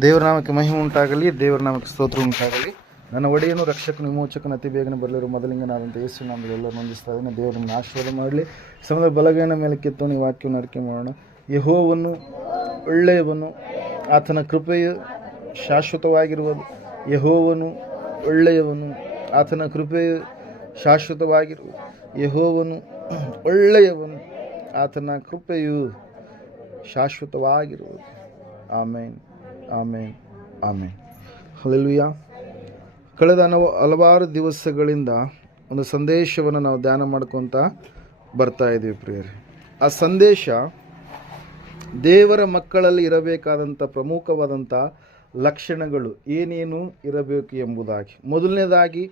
ದೇವರ ನಾಮಕ್ಕೆ ಮಹಿಮೆ ಉಂಟಾಗಲಿ, ದೇವರ ನಾಮಕ್ಕೆ ಸ್ತೋತ್ರ ಉಂಟಾಗಲಿ. ನನ್ನ ಒಡೆಯನು ರಕ್ಷಕನು ವಿಮೋಚಕನ ಅತಿ ಬೇಗನೆ ಬರಲಿರುವ ಮೊದಲಿಂಗನಾದಂಥ ಯೇಸು ನಾಮದಲ್ಲೆಲ್ಲ ನೊಂದಿಸ್ತಾ ಇದ್ದೇನೆ. ದೇವರು ನಮ್ಮನ್ನು ಆಶೀರ್ವಾದ ಮಾಡಲಿ. ಸಮುದ್ರ ಬಲಗೈನ ಮೇಲೆ ಕಿತ್ತೋಣಿ ವಾಕ್ಯವನ್ನು ಅರಿಕೆ ಮಾಡೋಣ. ಯೆಹೋವನು ಒಳ್ಳೆಯವನು, ಆತನ ಕೃಪೆಯು ಶಾಶ್ವತವಾಗಿರುವುದು. ಯೆಹೋವನು ಒಳ್ಳೆಯವನು, ಆತನ ಕೃಪೆಯು ಶಾಶ್ವತವಾಗಿರುವುದು. ಯೆಹೋವನು ಒಳ್ಳೆಯವನು, ಆತನ ಕೃಪೆಯು ಶಾಶ್ವತವಾಗಿರುವುದು. ಆಮೇನ್, ಆಮೇನ್, ಆಮೇನ್. ಹಲ್ಲೆಲೂಯಾ. ಕಳೆದ ಹಲವಾರು ದಿವಸಗಳಿಂದ ಒಂದು ಸಂದೇಶವನ್ನು ನಾವು ಧ್ಯಾನ ಮಾಡ್ಕೊತ ಬರ್ತಾ ಇದ್ದೀವಿ ಪ್ರಿಯರೇ. ಆ ಸಂದೇಶ ದೇವರ ಮಕ್ಕಳಲ್ಲಿ ಇರಬೇಕಾದಂಥ ಪ್ರಮುಖವಾದಂಥ ಲಕ್ಷಣಗಳು ಏನೇನು ಇರಬೇಕು ಎಂಬುದಾಗಿ. ಮೊದಲನೇದಾಗಿ,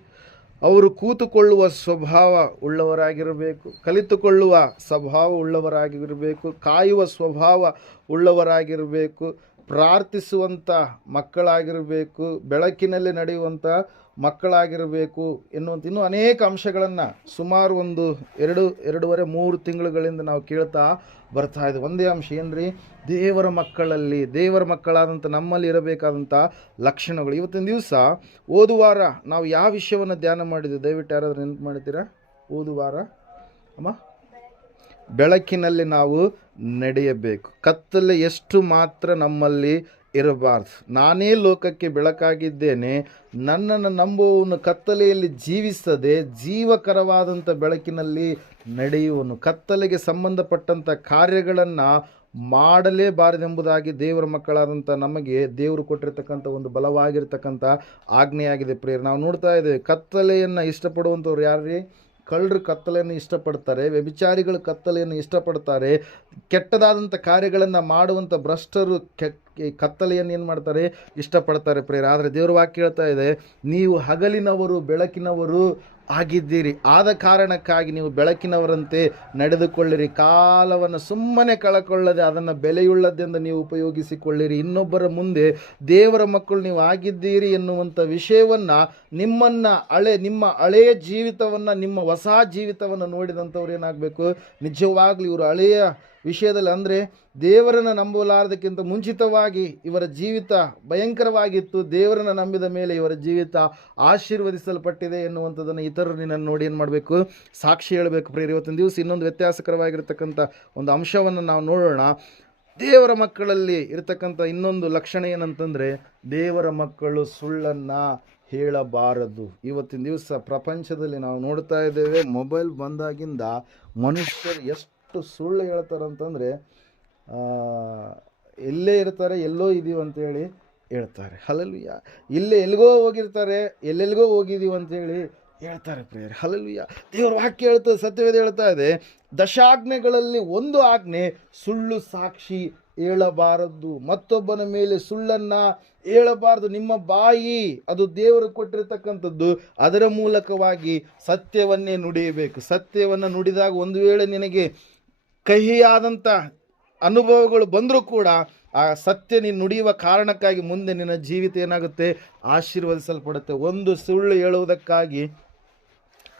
ಅವರು ಕೂತುಕೊಳ್ಳುವ ಸ್ವಭಾವ ಉಳ್ಳವರಾಗಿರಬೇಕು, ಕಲಿತುಕೊಳ್ಳುವ ಸ್ವಭಾವ ಉಳ್ಳವರಾಗಿರಬೇಕು, ಕಾಯುವ ಸ್ವಭಾವ ಉಳ್ಳವರಾಗಿರಬೇಕು, ಪ್ರಾರ್ಥಿಸುವಂಥ ಮಕ್ಕಳಾಗಿರಬೇಕು, ಬೆಳಕಿನಲ್ಲಿ ನಡೆಯುವಂಥ ಮಕ್ಕಳಾಗಿರಬೇಕು ಎನ್ನುವಂಥ ಇನ್ನೂ ಅನೇಕ ಅಂಶಗಳನ್ನು ಸುಮಾರು ಒಂದು 2.5-3 ತಿಂಗಳುಗಳಿಂದ ನಾವು ಕೇಳ್ತಾ ಬರ್ತಾ ಇದ್ದೀವಿ. ಒಂದೇ ಅಂಶ ಏನ್ರಿ? ದೇವರ ಮಕ್ಕಳಲ್ಲಿ, ದೇವರ ಮಕ್ಕಳಾದಂಥ ನಮ್ಮಲ್ಲಿ ಇರಬೇಕಾದಂಥ ಲಕ್ಷಣಗಳು. ಇವತ್ತಿನ ದಿವಸ ಓದುವಾರ ನಾವು ಯಾವ ವಿಷಯವನ್ನು ಧ್ಯಾನ ಮಾಡಿದ್ವಿ? ದಯವಿಟ್ಟು ಯಾರಾದ್ರೂ ನೆನಪು ಮಾಡ್ತೀರಾ? ಓದುವಾರ ಅಮ್ಮ, ಬೆಳಕಿನಲ್ಲಿ ನಾವು ನಡೆಯಬೇಕು. ಕತ್ತಲೆ ಎಷ್ಟು ಮಾತ್ರ ನಮ್ಮಲ್ಲಿ ಇರಬಾರ್ದು. ನಾನೇ ಲೋಕಕ್ಕೆ ಬೆಳಕಾಗಿದ್ದೇನೆ, ನನ್ನನ್ನು ನಂಬುವವನು ಕತ್ತಲೆಯಲ್ಲಿ ಜೀವಿಸದೆ ಜೀವಕರವಾದಂಥ ಬೆಳಕಿನಲ್ಲಿ ನಡೆಯುವನು. ಕತ್ತಲೆಗೆ ಸಂಬಂಧಪಟ್ಟಂಥ ಕಾರ್ಯಗಳನ್ನು ಮಾಡಲೇಬಾರದೆಂಬುದಾಗಿ ದೇವರ ಮಕ್ಕಳಾದಂಥ ನಮಗೆ ದೇವರು ಕೊಟ್ಟಿರ್ತಕ್ಕಂಥ ಒಂದು ಬಲವಾಗಿರ್ತಕ್ಕಂಥ ಆಜ್ಞೆಯಾಗಿದೆ ಪ್ರಿಯರೇ. ನಾವು ನೋಡ್ತಾ ಇದ್ದೇವೆ, ಕತ್ತಲೆಯನ್ನು ಇಷ್ಟಪಡುವಂಥವ್ರು ಯಾರ್ರೀ? ಕಳ್ಳರು ಕತ್ತಲೆಯನ್ನು ಇಷ್ಟಪಡ್ತಾರೆ, ವ್ಯಭಿಚಾರಿಗಳು ಕತ್ತಲೆಯನ್ನು ಇಷ್ಟಪಡ್ತಾರೆ, ಕೆಟ್ಟದಾದಂಥ ಕಾರ್ಯಗಳನ್ನು ಮಾಡುವಂಥ ಭ್ರಷ್ಟರು ಕತ್ತಲೆಯನ್ನು ಏನು ಮಾಡ್ತಾರೆ? ಇಷ್ಟಪಡ್ತಾರೆ ಪ್ರಿಯರೇ. ಆದರೆ ದೇವರ ವಾಕ್ಯ ಹೇಳ್ತಾ ಇದೆ, ನೀವು ಹಗಲಿನವರು ಬೆಳಕಿನವರು ಆಗಿದ್ದೀರಿ, ಆದ ಕಾರಣಕ್ಕಾಗಿ ನೀವು ಬೆಳಕಿನವರಂತೆ ನಡೆದುಕೊಳ್ಳಿರಿ. ಕಾಲವನ್ನು ಸುಮ್ಮನೆ ಕಳಕೊಳ್ಳದೆ ಅದನ್ನು ಬೆಲೆಯುಳ್ಳದೆಂದು ನೀವು ಉಪಯೋಗಿಸಿಕೊಳ್ಳಿರಿ. ಇನ್ನೊಬ್ಬರ ಮುಂದೆ ದೇವರ ಮಕ್ಕಳು ನೀವು ಆಗಿದ್ದೀರಿ ಎನ್ನುವಂಥ ವಿಷಯವನ್ನು ನಿಮ್ಮ ಹಳೆಯ ಜೀವಿತವನ್ನು, ನಿಮ್ಮ ಹೊಸ ಜೀವಿತವನ್ನು ನೋಡಿದಂಥವ್ರು ಏನಾಗಬೇಕು? ನಿಜವಾಗ್ಲೂ ಇವರು ಹಳೆಯ ವಿಷಯದಲ್ಲಿ ಅಂದರೆ ದೇವರನ್ನು ನಂಬಲಾರದಕ್ಕಿಂತ ಮುಂಚಿತವಾಗಿ ಇವರ ಜೀವಿತ ಭಯಂಕರವಾಗಿತ್ತು, ದೇವರನ್ನು ನಂಬಿದ ಮೇಲೆ ಇವರ ಜೀವಿತ ಆಶೀರ್ವದಿಸಲ್ಪಟ್ಟಿದೆ ಎನ್ನುವಂಥದ್ದನ್ನು ಇತರರು ನಿನ್ನನ್ನು ನೋಡಿ ಏನು ಮಾಡಬೇಕು? ಸಾಕ್ಷಿ ಹೇಳಬೇಕು ಪ್ರಿಯರೇ. ಇವತ್ತಿನ ದಿವಸ ಇನ್ನೊಂದು ವ್ಯತ್ಯಾಸಕರವಾಗಿರ್ತಕ್ಕಂಥ ಒಂದು ಅಂಶವನ್ನು ನಾವು ನೋಡೋಣ. ದೇವರ ಮಕ್ಕಳಲ್ಲಿ ಇರತಕ್ಕಂಥ ಇನ್ನೊಂದು ಲಕ್ಷಣ ಏನಂತಂದರೆ, ದೇವರ ಮಕ್ಕಳು ಸುಳ್ಳನ್ನು ಹೇಳಬಾರದು. ಇವತ್ತಿನ ದಿವಸ ಪ್ರಪಂಚದಲ್ಲಿ ನಾವು ನೋಡ್ತಾ ಇದ್ದೇವೆ, ಮೊಬೈಲ್ ಬಂದಾಗಿಂದ ಮನುಷ್ಯರು ಎಷ್ಟು ಸುಳ್ಳು ಹೇಳ್ತಾರಂತಂದರೆ, ಎಲ್ಲೇ ಇರ್ತಾರೆ ಎಲ್ಲೋ ಇದೀವಿ ಅಂತೇಳಿ ಹೇಳ್ತಾರೆ. ಹಲ್ಲೆಲೂಯಾ. ಇಲ್ಲೇ ಎಲ್ಲಿಗೋ ಹೋಗಿರ್ತಾರೆ, ಎಲ್ಲೆಲ್ಲಿಗೋ ಹೋಗಿದ್ದೀವಿ ಅಂತೇಳಿ ಹೇಳ್ತಾರೆ ಪ್ರಿಯರೇ. ಹಲ್ಲೆಲೂಯಾ. ದೇವರ ವಾಕ್ಯ ಹೇಳ್ತದೆ, ಸತ್ಯವೇದ ಹೇಳ್ತಾ ಇದೆ, 10 ಆಜ್ಞೆಗಳಲ್ಲಿ ಒಂದು ಆಜ್ಞೆ ಸುಳ್ಳು ಸಾಕ್ಷಿ ಹೇಳಬಾರದು, ಮತ್ತೊಬ್ಬನ ಮೇಲೆ ಸುಳ್ಳನ್ನು ಹೇಳಬಾರದು. ನಿಮ್ಮ ಬಾಯಿ ಅದು ದೇವರು ಕೊಟ್ಟಿರ್ತಕ್ಕಂಥದ್ದು, ಅದರ ಮೂಲಕವಾಗಿ ಸತ್ಯವನ್ನೇ ನುಡಿಯಬೇಕು. ಸತ್ಯವನ್ನು ನುಡಿದಾಗ ಒಂದು ವೇಳೆ ನಿನಗೆ ಕಹಿಯಾದಂಥ ಅನುಭವಗಳು ಬಂದರೂ ಕೂಡ ಆ ಸತ್ಯ ನೀನು ನುಡಿಯುವ ಕಾರಣಕ್ಕಾಗಿ ಮುಂದೆ ನಿನ್ನ ಜೀವಿತ ಏನಾಗುತ್ತೆ? ಆಶೀರ್ವದಿಸಲ್ಪಡುತ್ತೆ. ಒಂದು ಸುಳ್ಳು ಹೇಳುವುದಕ್ಕಾಗಿ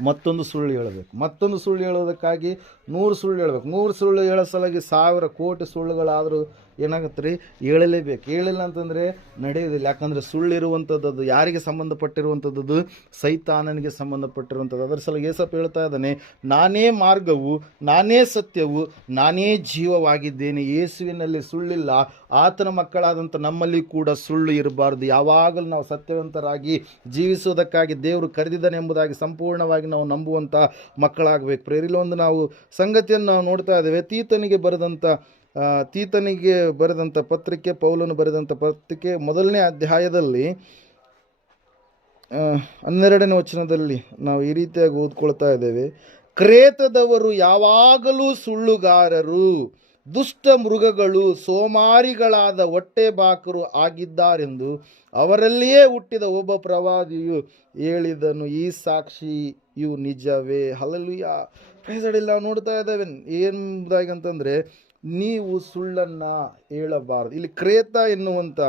ಮತ್ತೊಂದು ಸುಳ್ಳು ಹೇಳಬೇಕು, ಮತ್ತೊಂದು ಸುಳ್ಳು ಹೇಳೋದಕ್ಕಾಗಿ 100 ಸುಳ್ಳು ಹೇಳಬೇಕು. 100 ಸುಳ್ಳು ಹೇಳೋ ಸಲುವಾಗಿ 1000 ಕೋಟಿ ಸುಳ್ಳುಗಳಾದರೂ ಏನಾಗುತ್ತೆ ರೀ? ಹೇಳಲೇಬೇಕು. ಹೇಳಿಲ್ಲ ಅಂತಂದರೆ ನಡೆಯೋದಿಲ್ಲ. ಯಾಕಂದರೆ ಸುಳ್ಳಿರುವಂಥದ್ದು ಯಾರಿಗೆ ಸಂಬಂಧಪಟ್ಟಿರುವಂಥದ್ದು? ಸೈತಾನನಿಗೆ ಸಂಬಂಧಪಟ್ಟಿರುವಂಥದ್ದು. ಅದರ ಸಲುವಾಗಿ ಯೇಸಪ್ಪ ಹೇಳ್ತಾ ಇದ್ದಾನೆ, ನಾನೇ ಮಾರ್ಗವು, ನಾನೇ ಸತ್ಯವು, ನಾನೇ ಜೀವವಾಗಿದ್ದೇನೆ. ಯೇಸುವಿನಲ್ಲಿ ಸುಳ್ಳಿಲ್ಲ. ಆತನ ಮಕ್ಕಳಾದಂಥ ನಮ್ಮಲ್ಲಿ ಕೂಡ ಸುಳ್ಳು ಇರಬಾರ್ದು. ಯಾವಾಗಲೂ ನಾವು ಸತ್ಯವಂತರಾಗಿ ಜೀವಿಸುವುದಕ್ಕಾಗಿ ದೇವರು ಕರೆದಿದ್ದಾನೆ ಎಂಬುದಾಗಿ ಸಂಪೂರ್ಣವಾಗಿ ನಾವು ನಂಬುವಂಥ ಮಕ್ಕಳಾಗಬೇಕು ಪ್ರೇರಿಲ. ಒಂದು ನಾವು ಸಂಗತಿಯನ್ನು ನಾವು ನೋಡ್ತಾ ಇದ್ದೇವೆ. ತೀತನಿಗೆ ಬರೆದಂಥ ಪತ್ರಿಕೆ, ಪೌಲನು ಬರೆದಂಥ ಪತ್ರಿಕೆ 1ನೇ ಅಧ್ಯಾಯದಲ್ಲಿ 12ನೇ ವಚನದಲ್ಲಿ ನಾವು ಈ ರೀತಿಯಾಗಿ ಓದ್ಕೊಳ್ತಾ ಇದ್ದೇವೆ, ಕ್ರೇತದವರು ಯಾವಾಗಲೂ ಸುಳ್ಳುಗಾರರು, ದುಷ್ಟ ಮೃಗಗಳು, ಸೋಮಾರಿಗಳಾದ ಹೊಟ್ಟೆಬಾಕರು ಆಗಿದ್ದಾರೆಂದು ಅವರಲ್ಲಿಯೇ ಹುಟ್ಟಿದ ಒಬ್ಬ ಪ್ರವಾದಿಯು ಹೇಳಿದನು. ಈ ಸಾಕ್ಷಿಯು ನಿಜವೇ. ಹಲ್ಲೆಲೂಯಾ. ನಾವು ನೋಡ್ತಾ ಇದ್ದೇವೆ ಏನುದಾಗಿ ಅಂತಂದರೆ, ನೀವು ಸುಳ್ಳನ್ನು ಹೇಳಬಾರದು. ಇಲ್ಲಿ ಕ್ರೇತ ಎನ್ನುವಂಥ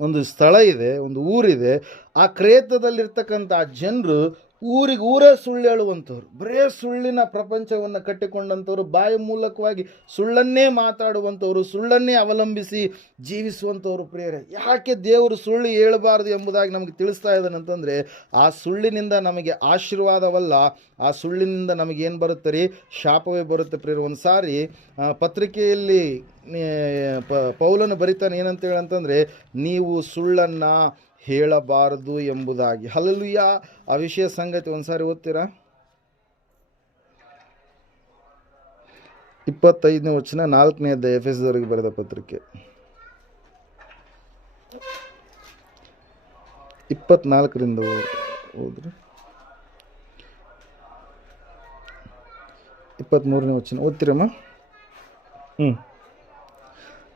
ಒಂದು ಸ್ಥಳ ಇದೆ, ಒಂದು ಊರಿದೆ. ಆ ಕ್ರೇತದಲ್ಲಿರ್ತಕ್ಕಂಥ ಜನರು ಊರಿಗೆ ಊರೇ ಸುಳ್ಳು ಹೇಳುವಂಥವ್ರು, ಬರೇ ಸುಳ್ಳಿನ ಪ್ರಪಂಚವನ್ನು ಕಟ್ಟಿಕೊಂಡಂಥವ್ರು, ಬಾಯಿ ಮೂಲಕವಾಗಿ ಸುಳ್ಳನ್ನೇ ಮಾತಾಡುವಂಥವ್ರು, ಸುಳ್ಳನ್ನೇ ಅವಲಂಬಿಸಿ ಜೀವಿಸುವಂಥವ್ರು ಪ್ರಿಯರೇ. ಯಾಕೆ ದೇವರು ಸುಳ್ಳು ಹೇಳಬಾರ್ದು ಎಂಬುದಾಗಿ ನಮಗೆ ತಿಳಿಸ್ತಾ ಇದ್ದಾನಂತಂದರೆ, ಆ ಸುಳ್ಳಿನಿಂದ ನಮಗೆ ಆಶೀರ್ವಾದವಲ್ಲ, ಆ ಸುಳ್ಳಿನಿಂದ ನಮಗೇನು ಬರುತ್ತೆ ರೀ, ಶಾಪವೇ ಬರುತ್ತೆ ಪ್ರಿಯರೇ. ಒಂದು ಸಾರಿ ಪತ್ರಿಕೆಯಲ್ಲಿ ಪೌಲನು ಬರಿತಾನೆ ಏನಂತ ಹೇಳಂತಂದರೆ, ನೀವು ಸುಳ್ಳನ್ನು ಹೇಳಬಾರದು ಎಂಬುದಾಗಿ. ಹಲ್ಲೆಲೂಯಾ. ಆ ವಿಷಯ ಸಂಗತಿ ಒಂದ್ಸಾರಿ ಓದ್ತೀರಾ? 25ನೇ ವಚನ 4ನೇ ಅಧ್ಯಾಯ, ಎಫೆಸದವರಿಗೆ ಬರೆದ ಪತ್ರಿಕೆ 24ರಿಂದ ಹೋದ್ರೆ 23ನೇ ವಚನ ಓದ್ತೀರಮ್ಮ?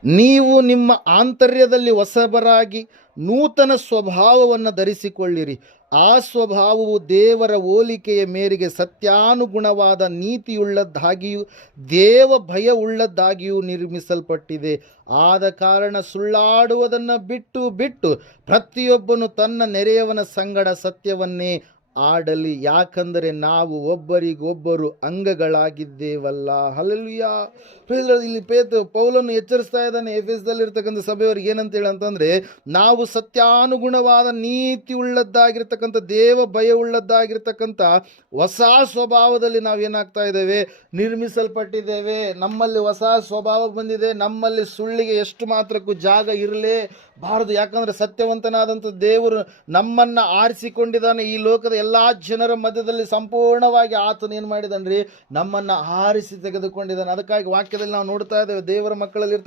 ನೀವು ನಿಮ್ಮ ಆಂತರ್ಯದಲ್ಲಿ ಹೊಸಬರಾಗಿ ನೂತನ ಸ್ವಭಾವವನ್ನು ಧರಿಸಿಕೊಳ್ಳಿರಿ. ಆ ಸ್ವಭಾವವು ದೇವರ ಹೋಲಿಕೆಯ ಮೇರೆಗೆ ಸತ್ಯಾನುಗುಣವಾದ ನೀತಿಯುಳ್ಳದ್ದಾಗಿಯೂ ದೇವ ಭಯವುಳ್ಳದ್ದಾಗಿಯೂ ನಿರ್ಮಿಸಲ್ಪಟ್ಟಿದೆ. ಆದ ಕಾರಣ ಸುಳ್ಳಾಡುವುದನ್ನು ಬಿಟ್ಟು ಪ್ರತಿಯೊಬ್ಬನು ತನ್ನ ನೆರೆಯವನ ಸಂಗಡ ಸತ್ಯವನ್ನೇ ಆಡಲಿ, ಯಾಕಂದರೆ ನಾವು ಒಬ್ಬರಿಗೊಬ್ಬರು ಅಂಗಗಳಾಗಿದ್ದೇವಲ್ಲ. ಹಲ್ಲೆಲೂಯಾ. ಇಲ್ಲಿ ಪೌಲನು ಎಚ್ಚರಿಸ್ತಾ ಇದ್ದಾನೆ ಎಫೆಸದಲ್ಲಿರ್ತಕ್ಕಂಥ ಸಭೆಯವರಿಗೆ ಏನಂತ ಹೇಳಂತಂದರೆ, ನಾವು ಸತ್ಯಾನುಗುಣವಾದ ನೀತಿ ಉಳ್ಳದ್ದಾಗಿರ್ತಕ್ಕಂಥ ದೇವ ಭಯ ಉಳ್ಳದ್ದಾಗಿರ್ತಕ್ಕಂಥ ಹೊಸ ಸ್ವಭಾವದಲ್ಲಿ ನಾವೇನಾಗ್ತಾ ಇದ್ದೇವೆ, ನಿರ್ಮಿಸಲ್ಪಟ್ಟಿದ್ದೇವೆ. ನಮ್ಮಲ್ಲಿ ಹೊಸ ಸ್ವಭಾವ ಬಂದಿದೆ. ನಮ್ಮಲ್ಲಿ ಸುಳ್ಳಿಗೆ ಎಷ್ಟು ಮಾತ್ರಕ್ಕೂ ಜಾಗ ಇರಲೇ ಬಾರದು. ಯಾಕಂದರೆ ಸತ್ಯವಂತನಾದಂಥ ದೇವರು ನಮ್ಮನ್ನು ಆರಿಸಿಕೊಂಡಿದ್ದಾನೆ. ಈ ಲೋಕದ ಎಲ್ಲ ಜನರ ಮಧ್ಯದಲ್ಲಿ ಸಂಪೂರ್ಣವಾಗಿ ಆತನು ಏನು ಮಾಡಿದಾನ್ರಿ, ನಮ್ಮನ್ನು ಆರಿಸಿ ತೆಗೆದುಕೊಂಡಿದ್ದಾನೆ. ಅದಕ್ಕಾಗಿ ವಾಕ್ಯದಲ್ಲಿ ನಾವು ನೋಡ್ತಾ ಇದ್ದೇವೆ, ದೇವರ ಮಕ್ಕಳಲ್ಲಿ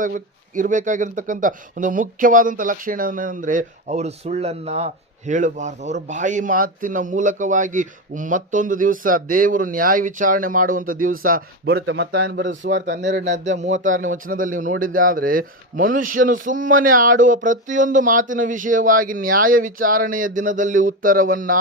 ಇರಬೇಕಾಗಿರ್ತಕ್ಕಂಥ ಒಂದು ಮುಖ್ಯವಾದಂಥ ಲಕ್ಷಣ ಏನಂದರೆ, ಅವರು ಸುಳ್ಳನ್ನು ಹೇಳಬಾರ್ದು. ಅವರ ಬಾಯಿ ಮಾತಿನ ಮೂಲಕವಾಗಿ ಮತ್ತೊಂದು ದಿವಸ ದೇವರು ನ್ಯಾಯ ವಿಚಾರಣೆ ಮಾಡುವಂಥ ದಿವಸ ಬರುತ್ತೆ. ಮತ್ತಾಯನ ಬರೆದ ಸುವಾರ್ತೆ 12ನೇ ಅಧ್ಯಾಯ 36ನೇ ವಚನದಲ್ಲಿ ನೀವು ನೋಡಿದ್ದೆ ಆದರೆ, ಮನುಷ್ಯನು ಸುಮ್ಮನೆ ಆಡುವ ಪ್ರತಿಯೊಂದು ಮಾತಿನ ವಿಷಯವಾಗಿ ನ್ಯಾಯ ವಿಚಾರಣೆಯ ದಿನದಲ್ಲಿ ಉತ್ತರವನ್ನು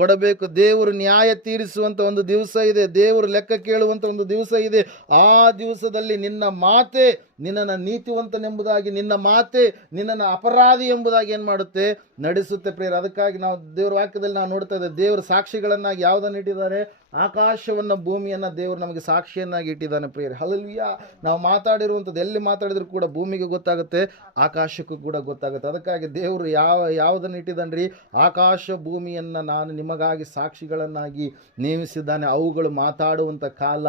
ಕೊಡಬೇಕು. ದೇವರು ನ್ಯಾಯ ತೀರಿಸುವಂಥ ಒಂದು ದಿವಸ ಇದೆ. ದೇವರು ಲೆಕ್ಕ ಕೇಳುವಂಥ ಒಂದು ದಿವಸ ಇದೆ. ಆ ದಿವಸದಲ್ಲಿ ನಿನ್ನ ಮಾತೆ ನಿನ್ನನ್ನು ನೀತಿವಂತನೆಂಬುದಾಗಿ, ನಿನ್ನ ಮಾತೆ ನಿನ್ನನ್ನು ಅಪರಾಧಿ ಎಂಬುದಾಗಿ ಏನು ಮಾಡುತ್ತೆ, ನಡೆಸುತ್ತೆ ಪ್ರಿಯರೇ. ಅದಕ್ಕಾಗಿ ನಾವು ದೇವರ ವಾಕ್ಯದಲ್ಲಿ ನಾವು ನೋಡ್ತಾ ಇದ್ದೇವೆ, ದೇವರು ಸಾಕ್ಷಿಗಳನ್ನಾಗಿ ಯಾವುದನ್ನು ಇಟ್ಟಿದ್ದಾರೆ, ಆಕಾಶವನ್ನು ಭೂಮಿಯನ್ನು ದೇವರು ನಮಗೆ ಸಾಕ್ಷಿಯನ್ನಾಗಿ ಇಟ್ಟಿದ್ದಾನೆ ಪ್ರಿಯರೇ. ಹಲ್ಲೆಲೂಯಾ. ನಾವು ಮಾತಾಡಿರುವಂಥದ್ದು ಎಲ್ಲಿ ಮಾತಾಡಿದ್ರು ಕೂಡ ಭೂಮಿಗೆ ಗೊತ್ತಾಗುತ್ತೆ, ಆಕಾಶಕ್ಕೂ ಕೂಡ ಗೊತ್ತಾಗುತ್ತೆ. ಅದಕ್ಕಾಗಿ ದೇವರು ಯಾವುದನ್ನು ಇಟ್ಟಿದ್ದಾನ್ರಿ, ಆಕಾಶ ಭೂಮಿಯನ್ನು ನಾನು ನಿಮಗಾಗಿ ಸಾಕ್ಷಿಗಳನ್ನಾಗಿ ನೇಮಿಸಿದ್ದಾನೆ. ಅವುಗಳು ಮಾತಾಡುವಂಥ ಕಾಲ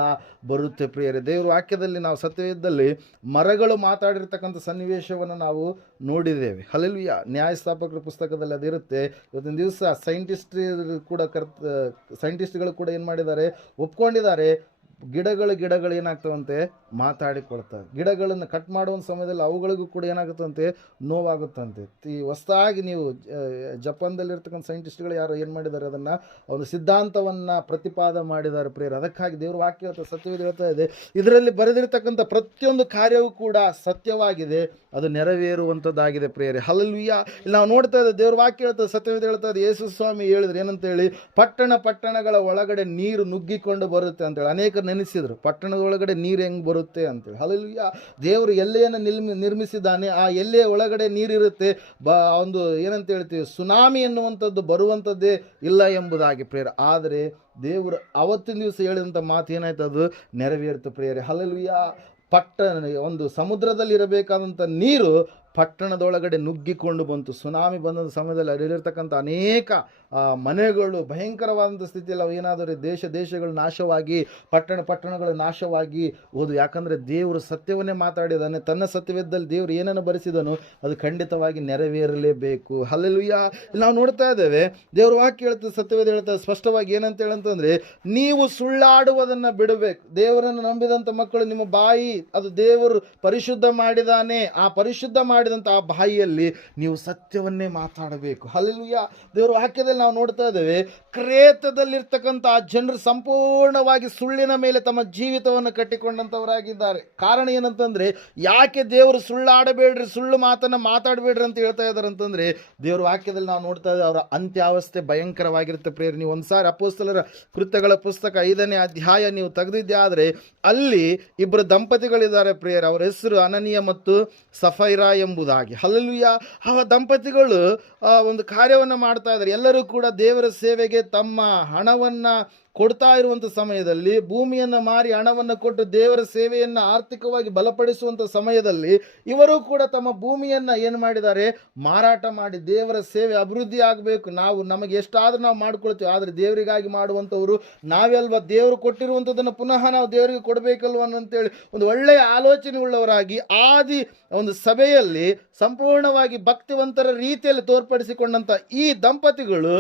ಬರುತ್ತೆ ಪ್ರಿಯರೇ. ದೇವರ ವಾಕ್ಯದಲ್ಲಿ ನಾವು ಸತ್ಯವೇದದಲ್ಲಿ ಮರಗಳು ಮಾತಾಡಿರ್ತಕ್ಕಂಥ ಸನ್ನಿವೇಶವನ್ನು ನಾವು ನೋಡಿದ್ದೇವೆ. ಹಲ್ಲೆಲೂಯಾ. ನ್ಯಾಯಸ್ಥಾಪಕರ ಪುಸ್ತಕದಲ್ಲಿ ಅದಿರುತ್ತೆ. ಇವತ್ತಿನ ದಿವಸ ಸೈಂಟಿಸ್ಟ್ಗಳು ಕೂಡ ಏನು ಮಾಡಿದ್ದಾರೆ, ಒಪ್ಕೊಂಡಿದ್ದಾರೆ, ಗಿಡಗಳು ಏನಾಗ್ತವಂತೆ, ಮಾತಾಡಿಕೊಳ್ತವೆ. ಗಿಡಗಳನ್ನು ಕಟ್ ಮಾಡುವ ಸಮಯದಲ್ಲಿ ಅವುಗಳಿಗೂ ಕೂಡ ಏನಾಗುತ್ತಂತೆ, ನೋವಾಗುತ್ತಂತೆ. ಈ ಹೊಸದಾಗಿ ನೀವು ಜಪಾನ್ದಲ್ಲಿರ್ತಕ್ಕಂಥ ಸೈಂಟಿಸ್ಟ್ಗಳು ಯಾರು ಏನು ಮಾಡಿದ್ದಾರೆ, ಅದನ್ನು ಒಂದು ಸಿದ್ಧಾಂತವನ್ನು ಪ್ರತಿಪಾದನೆ ಮಾಡಿದ್ದಾರೆ ಪ್ರಿಯರು. ಅದಕ್ಕಾಗಿ ದೇವ್ರ ವಾಕ್ಯ ಸತ್ಯವೇದ ಹೇಳ್ತಾ ಇದೆ, ಇದರಲ್ಲಿ ಬರೆದಿರ್ತಕ್ಕಂಥ ಪ್ರತಿಯೊಂದು ಕಾರ್ಯವೂ ಕೂಡ ಸತ್ಯವಾಗಿದೆ, ಅದು ನೆರವೇರುವಂಥದ್ದಾಗಿದೆ ಪ್ರಿಯರೇ. ಹಲ್ಲೆಲೂಯಾ. ಇಲ್ಲಿ ನಾವು ನೋಡ್ತಾ ಇದ್ದೇವೆ, ದೇವ್ರ ವಾಕ್ಯ ಹೇಳ್ತದೆ, ಸತ್ಯವೇದ ಹೇಳ್ತಾ ಇದೆ, ಯೇಸು ಸ್ವಾಮಿ ಹೇಳಿದ್ರು ಏನಂತೇಳಿ, ಪಟ್ಟಣಗಳ ಒಳಗಡೆ ನೀರು ನುಗ್ಗಿಕೊಂಡು ಬರುತ್ತೆ ಅಂತೇಳಿ. ಅನೇಕ ನೆನೆಸಿದ್ರು, ಪಟ್ಟಣದ ಒಳಗಡೆ ನೀರು ಹೆಂಗೆ ಬರುತ್ತೆ ಅಂತೇಳಿ. ಹಲ್ಲೆಲೂಯಾ. ದೇವರು ಎಲ್ಲೆಯನ್ನು ನಿರ್ಮಿಸಿದ್ದಾನೆ, ಆ ಎಲ್ಲೆಯ ಒಳಗಡೆ ನೀರಿರುತ್ತೆ. ಒಂದು ಏನಂತ ಹೇಳ್ತೀವಿ, ಸುನಾಮಿ ಎನ್ನುವಂಥದ್ದು ಬರುವಂಥದ್ದೇ ಇಲ್ಲ ಎಂಬುದಾಗಿ ಪ್ರಿಯರೇ. ಆದರೆ ದೇವರು ಅವತ್ತಿನ ದಿವಸ ಹೇಳಿದಂಥ ಮಾತು ಏನಾಯ್ತು, ಅದು ನೆರವೇರಿತು ಪ್ರಿಯರೇ. ಹಲ್ಲೆಲೂಯಾ. ಒಂದು ಸಮುದ್ರದಲ್ಲಿ ಇರಬೇಕಾದಂಥ ನೀರು ಪಟ್ಟಣದೊಳಗಡೆ ನುಗ್ಗಿಕೊಂಡು ಬಂತು. ಸುನಾಮಿ ಬಂದ ಸಮಯದಲ್ಲಿ ಅಲ್ಲಿರ್ತಕ್ಕಂಥ ಅನೇಕ ಮನೆಗಳು ಭಯಂಕರವಾದಂಥ ಸ್ಥಿತಿಯಲ್ಲಿ ಅವು ಏನಾದರೂ ದೇಶಗಳು ನಾಶವಾಗಿ, ಪಟ್ಟಣಗಳು ನಾಶವಾಗಿ ಹೋದು. ಯಾಕಂದರೆ ದೇವರು ಸತ್ಯವನ್ನೇ ಮಾತಾಡಿದ್ದಾನೆ. ತನ್ನ ಸತ್ಯವೇದದಲ್ಲಿ ದೇವರು ಏನನ್ನು ಬರೆಸಿದನು, ಅದು ಖಂಡಿತವಾಗಿ ನೆರವೇರಲೇಬೇಕು. ಹಲ್ಲೆಲೂಯಾ. ನಾವು ನೋಡ್ತಾ ಇದ್ದೇವೆ, ದೇವ್ರ ವಾಕ್ಯ ಹೇಳ್ತದೆ, ಸತ್ಯವೇದ ಹೇಳ್ತದೆ ಸ್ಪಷ್ಟವಾಗಿ ಏನಂತ ಹೇಳಂತಂದರೆ, ನೀವು ಸುಳ್ಳಾಡುವುದನ್ನು ಬಿಡಬೇಕು. ದೇವರನ್ನು ನಂಬಿದಂಥ ಮಕ್ಕಳು, ನಿಮ್ಮ ಬಾಯಿ ಅದು ದೇವರು ಪರಿಶುದ್ಧ ಮಾಡಿದ್ದಾನೆ. ಆ ಪರಿಶುದ್ಧ ಮಾಡಿದಂಥ ಆ ಬಾಯಿಯಲ್ಲಿ ನೀವು ಸತ್ಯವನ್ನೇ ಮಾತಾಡಬೇಕು. ಹಲ್ಲೆಲೂಯಾ. ದೇವರ ವಾಕ್ಯದಲ್ಲಿ ನಾವು ನೋಡ್ತಾ ಇದ್ದೇವೆ, ಕ್ರೇತದಲ್ಲಿರ್ತಕ್ಕಂಥ ಜನರು ಸಂಪೂರ್ಣವಾಗಿ ಸುಳ್ಳಿನ ಮೇಲೆ ತಮ್ಮ ಜೀವಿತವನ್ನು ಕಟ್ಟಿಕೊಂಡಂಥವರಾಗಿದ್ದಾರೆ. ಕಾರಣ ಏನಂತಂದರೆ, ಯಾಕೆ ದೇವರು ಸುಳ್ಳಾಡಬೇಡ್ರಿ, ಸುಳ್ಳು ಮಾತನ್ನು ಮಾತಾಡಬೇಡ್ರಿ ಅಂತ ಹೇಳ್ತಾ ಇದ್ದಾರೆ ಅಂತಂದರೆ, ದೇವರ ವಾಕ್ಯದಲ್ಲಿ ನಾವು ನೋಡ್ತಾ ಇದ್ದೇವೆ, ಅವರ ಅಂತ್ಯಾವಸ್ಥೆ ಭಯಂಕರವಾಗಿರುತ್ತೆ ಪ್ರೇರಣೆ. ನೀವು ಒಂದ್ಸಾರಿ ಅಪೊಸ್ತಲರ ಕೃತ್ಯಗಳ ಪುಸ್ತಕ 5ನೇ ಅಧ್ಯಾಯ ನೀವು ತೆಗೆದಿದ್ದೆ ಆದರೆ ಅಲ್ಲಿ ಇಬ್ಬರು ದಂಪತಿಗಳಿದ್ದಾರೆ ಪ್ರಿಯರೇ. ಅವರ ಹೆಸರು ಅನನೀಯ ಮತ್ತು ಸಫೈರಾ ಎಂಬ ಎಂಬುದಾಗಿ. ಹಲ್ಲೆಲೂಯಾ. ಆ ದಂಪತಿಗಳು ಒಂದು ಕಾರ್ಯವನ್ನು ಮಾಡ್ತಾ ಇದ್ದಾರೆ. ಎಲ್ಲರೂ ಕೂಡ ದೇವರ ಸೇವೆಗೆ ತಮ್ಮ ಹಣವನ್ನು ಕೊಡ್ತಾ ಇರುವಂಥ ಸಮಯದಲ್ಲಿ, ಭೂಮಿಯನ್ನು ಮಾರಿ ಹಣವನ್ನು ಕೊಟ್ಟು ದೇವರ ಸೇವೆಯನ್ನು ಆರ್ಥಿಕವಾಗಿ ಬಲಪಡಿಸುವಂಥ ಸಮಯದಲ್ಲಿ ಇವರು ಕೂಡ ತಮ್ಮ ಭೂಮಿಯನ್ನು ಏನು ಮಾಡಿದ್ದಾರೆ, ಮಾರಾಟ ಮಾಡಿ ದೇವರ ಸೇವೆ ಅಭಿವೃದ್ಧಿ ಆಗಬೇಕು, ನಮಗೆ ಎಷ್ಟಾದರೂ ನಾವು ಮಾಡ್ಕೊಳ್ತೀವಿ, ಆದರೆ ದೇವರಿಗಾಗಿ ಮಾಡುವಂಥವ್ರು ನಾವೆಲ್ವ, ದೇವರು ಕೊಟ್ಟಿರುವಂಥದ್ದನ್ನು ಪುನಃ ನಾವು ದೇವರಿಗೆ ಕೊಡಬೇಕಲ್ವ ಅಂತೇಳಿ ಒಂದು ಒಳ್ಳೆಯ ಆಲೋಚನೆ ಉಳ್ಳವರಾಗಿ ಆದಿ ಒಂದು ಸಭೆಯಲ್ಲಿ ಸಂಪೂರ್ಣವಾಗಿ ಭಕ್ತಿವಂತರ ರೀತಿಯಲ್ಲಿ ತೋರ್ಪಡಿಸಿಕೊಂಡಂಥ ಈ ದಂಪತಿಗಳು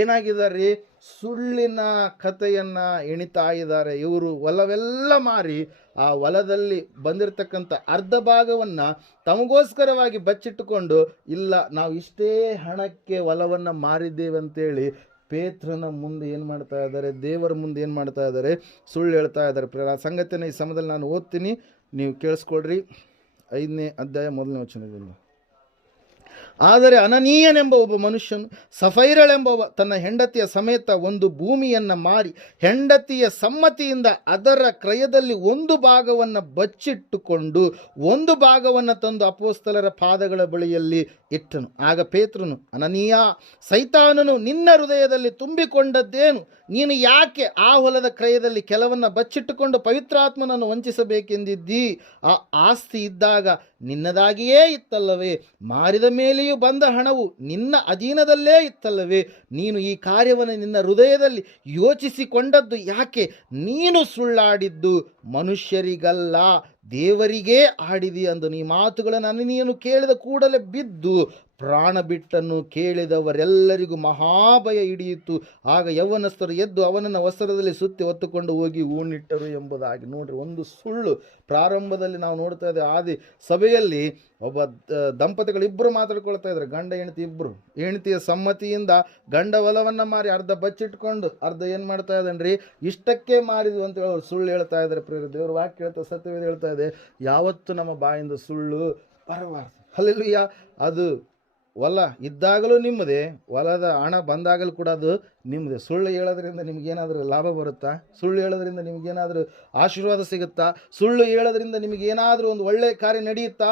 ಏನಾಗಿದ್ದಾರೆ, ಸುಳ್ಳಿನ ಕಥೆಯನ್ನು ಎಣಿತಾ ಇದ್ದಾರೆ. ಇವರು ಹೊಲವೆಲ್ಲ ಮಾರಿ ಆ ಹೊಲದಲ್ಲಿ ಬಂದಿರತಕ್ಕಂಥ ಅರ್ಧ ಭಾಗವನ್ನು ತಮಗೋಸ್ಕರವಾಗಿ ಬಚ್ಚಿಟ್ಟುಕೊಂಡು, ಇಲ್ಲ ನಾವು ಇಷ್ಟೇ ಹಣಕ್ಕೆ ಹೊಲವನ್ನು ಮಾರಿದ್ದೇವೆ ಅಂತೇಳಿ ಪೇತ್ರನ ಮುಂದೆ ಏನು ಮಾಡ್ತಾ ಇದ್ದಾರೆ, ದೇವರ ಮುಂದೆ ಏನು ಮಾಡ್ತಾ ಇದ್ದಾರೆ, ಸುಳ್ಳು ಹೇಳ್ತಾ ಇದ್ದಾರೆ. ಆ ಸಂಗತಿಯನ್ನು ಈ ಸಮಯದಲ್ಲಿ ನಾನು ಓದ್ತೀನಿ, ನೀವು ಕೇಳಿಸ್ಕೊಳ್ರಿ. 5ನೇ ಅಧ್ಯಾಯ 1ನೇ ವಚನದಿಂದ. ಆದರೆ ಅನನೀಯನೆಂಬ ಒಬ್ಬ ಮನುಷ್ಯನು ಸಫೈರಳೆಂಬ ತನ್ನ ಹೆಂಡತಿಯ ಸಮೇತ ಒಂದು ಭೂಮಿಯನ್ನು ಮಾರಿ ಹೆಂಡತಿಯ ಸಮ್ಮತಿಯಿಂದ ಅದರ ಕ್ರಯದಲ್ಲಿ ಒಂದು ಭಾಗವನ್ನು ಬಚ್ಚಿಟ್ಟುಕೊಂಡು ಒಂದು ಭಾಗವನ್ನು ತಂದು ಅಪೊಸ್ತಲರ ಪಾದಗಳ ಬಳಿಯಲ್ಲಿ ಇಟ್ಟನು. ಆಗ ಪೇತ್ರನು, ಅನನೀಯ, ಸೈತಾನನು ನಿನ್ನ ಹೃದಯದಲ್ಲಿ ತುಂಬಿಕೊಂಡದ್ದೇನು? ನೀನು ಯಾಕೆ ಆ ಹೊಲದ ಕ್ರಯದಲ್ಲಿ ಕೆಲವನ್ನು ಬಚ್ಚಿಟ್ಟುಕೊಂಡು ಪವಿತ್ರಾತ್ಮನನ್ನು ವಂಚಿಸಬೇಕೆಂದಿದ್ದೀ? ಆ ಆಸ್ತಿ ಇದ್ದಾಗ ನಿನ್ನದಾಗಿಯೇ ಇತ್ತಲ್ಲವೇ? ಮಾರಿದ ಮೇಲೆಯೂ ಬಂದ ಹಣವು ನಿನ್ನ ಅಧೀನದಲ್ಲೇ ಇತ್ತಲ್ಲವೇ? ನೀನು ಈ ಕಾರ್ಯವನ್ನು ನಿನ್ನ ಹೃದಯದಲ್ಲಿ ಯೋಚಿಸಿಕೊಂಡದ್ದು ಯಾಕೆ? ನೀನು ಸುಳ್ಳಾಡಿದ್ದು ಮನುಷ್ಯರಿಗಲ್ಲ, ದೇವರಿಗೇ ಆಡಿದಿ ಅಂದನು. ಈ ಮಾತುಗಳನ್ನು ಅನನೀಯನು ಕೇಳಿದ ಕೂಡಲೇ ಬಿದ್ದು ಪ್ರಾಣ ಬಿಟ್ಟನು. ಕೇಳಿದವರೆಲ್ಲರಿಗೂ ಮಹಾಭಯ ಹಿಡಿಯಿತು. ಆಗ ಯೌವನಸ್ಥರು ಎದ್ದು ಅವನನ್ನು ವಸ್ತ್ರದಲ್ಲಿ ಸುತ್ತಿ ಹೊತ್ತುಕೊಂಡು ಹೋಗಿ ಹೂಣಿಟ್ಟರು ಎಂಬುದಾಗಿ. ನೋಡ್ರಿ, ಒಂದು ಸುಳ್ಳು. ಪ್ರಾರಂಭದಲ್ಲಿ ನಾವು ನೋಡ್ತಾ ಇದ್ದೇವೆ, ಆದಿ ಸಭೆಯಲ್ಲಿ ಒಬ್ಬ ದಂಪತಿಗಳು ಇಬ್ಬರು ಮಾತಾಡ್ಕೊಳ್ತಾ ಇದ್ದಾರೆ, ಗಂಡ ಹೆಂಡತಿ ಇಬ್ಬರು. ಹೆಂಡತಿಯ ಸಮ್ಮತಿಯಿಂದ ಗಂಡ ಹೊಲವನ್ನು ಮಾರಿ ಅರ್ಧ ಬಚ್ಚಿಟ್ಕೊಂಡು ಅರ್ಧ ಏನು ಮಾಡ್ತಾ ಇದ್ದಾನ್ರಿ, ಇಷ್ಟಕ್ಕೆ ಮಾರಿದ್ವು ಅಂತ ಹೇಳೋರು ಸುಳ್ಳು ಹೇಳ್ತಾ ಇದ್ದಾರೆ. ದೇವ್ರ ವಾಕ್ಯ ಹೇಳ್ತಾ, ಸತ್ಯವೇದ ಹೇಳ್ತಾ ಇದೆ, ಯಾವತ್ತು ನಮ್ಮ ಬಾಯಿಂದ ಸುಳ್ಳು ಬರಬಾರ್ದು. ಹಲ್ಲೆಲೂಯಾ. ಅದು ಹೊಲ ಇದ್ದಾಗಲೂ ನಿಮ್ಮದೇ, ಹೊಲದ ಹಣ ಬಂದಾಗಲೂ ಕೂಡ ಅದು ನಿಮ್ಮದೇ. ಸುಳ್ಳು ಹೇಳೋದ್ರಿಂದ ನಿಮಗೇನಾದರೂ ಲಾಭ ಬರುತ್ತಾ? ಸುಳ್ಳು ಹೇಳೋದ್ರಿಂದ ನಿಮಗೇನಾದರೂ ಆಶೀರ್ವಾದ ಸಿಗುತ್ತಾ? ಸುಳ್ಳು ಹೇಳೋದ್ರಿಂದ ನಿಮಗೇನಾದರೂ ಒಂದು ಒಳ್ಳೆಯ ಕಾರ್ಯ ನಡೆಯುತ್ತಾ?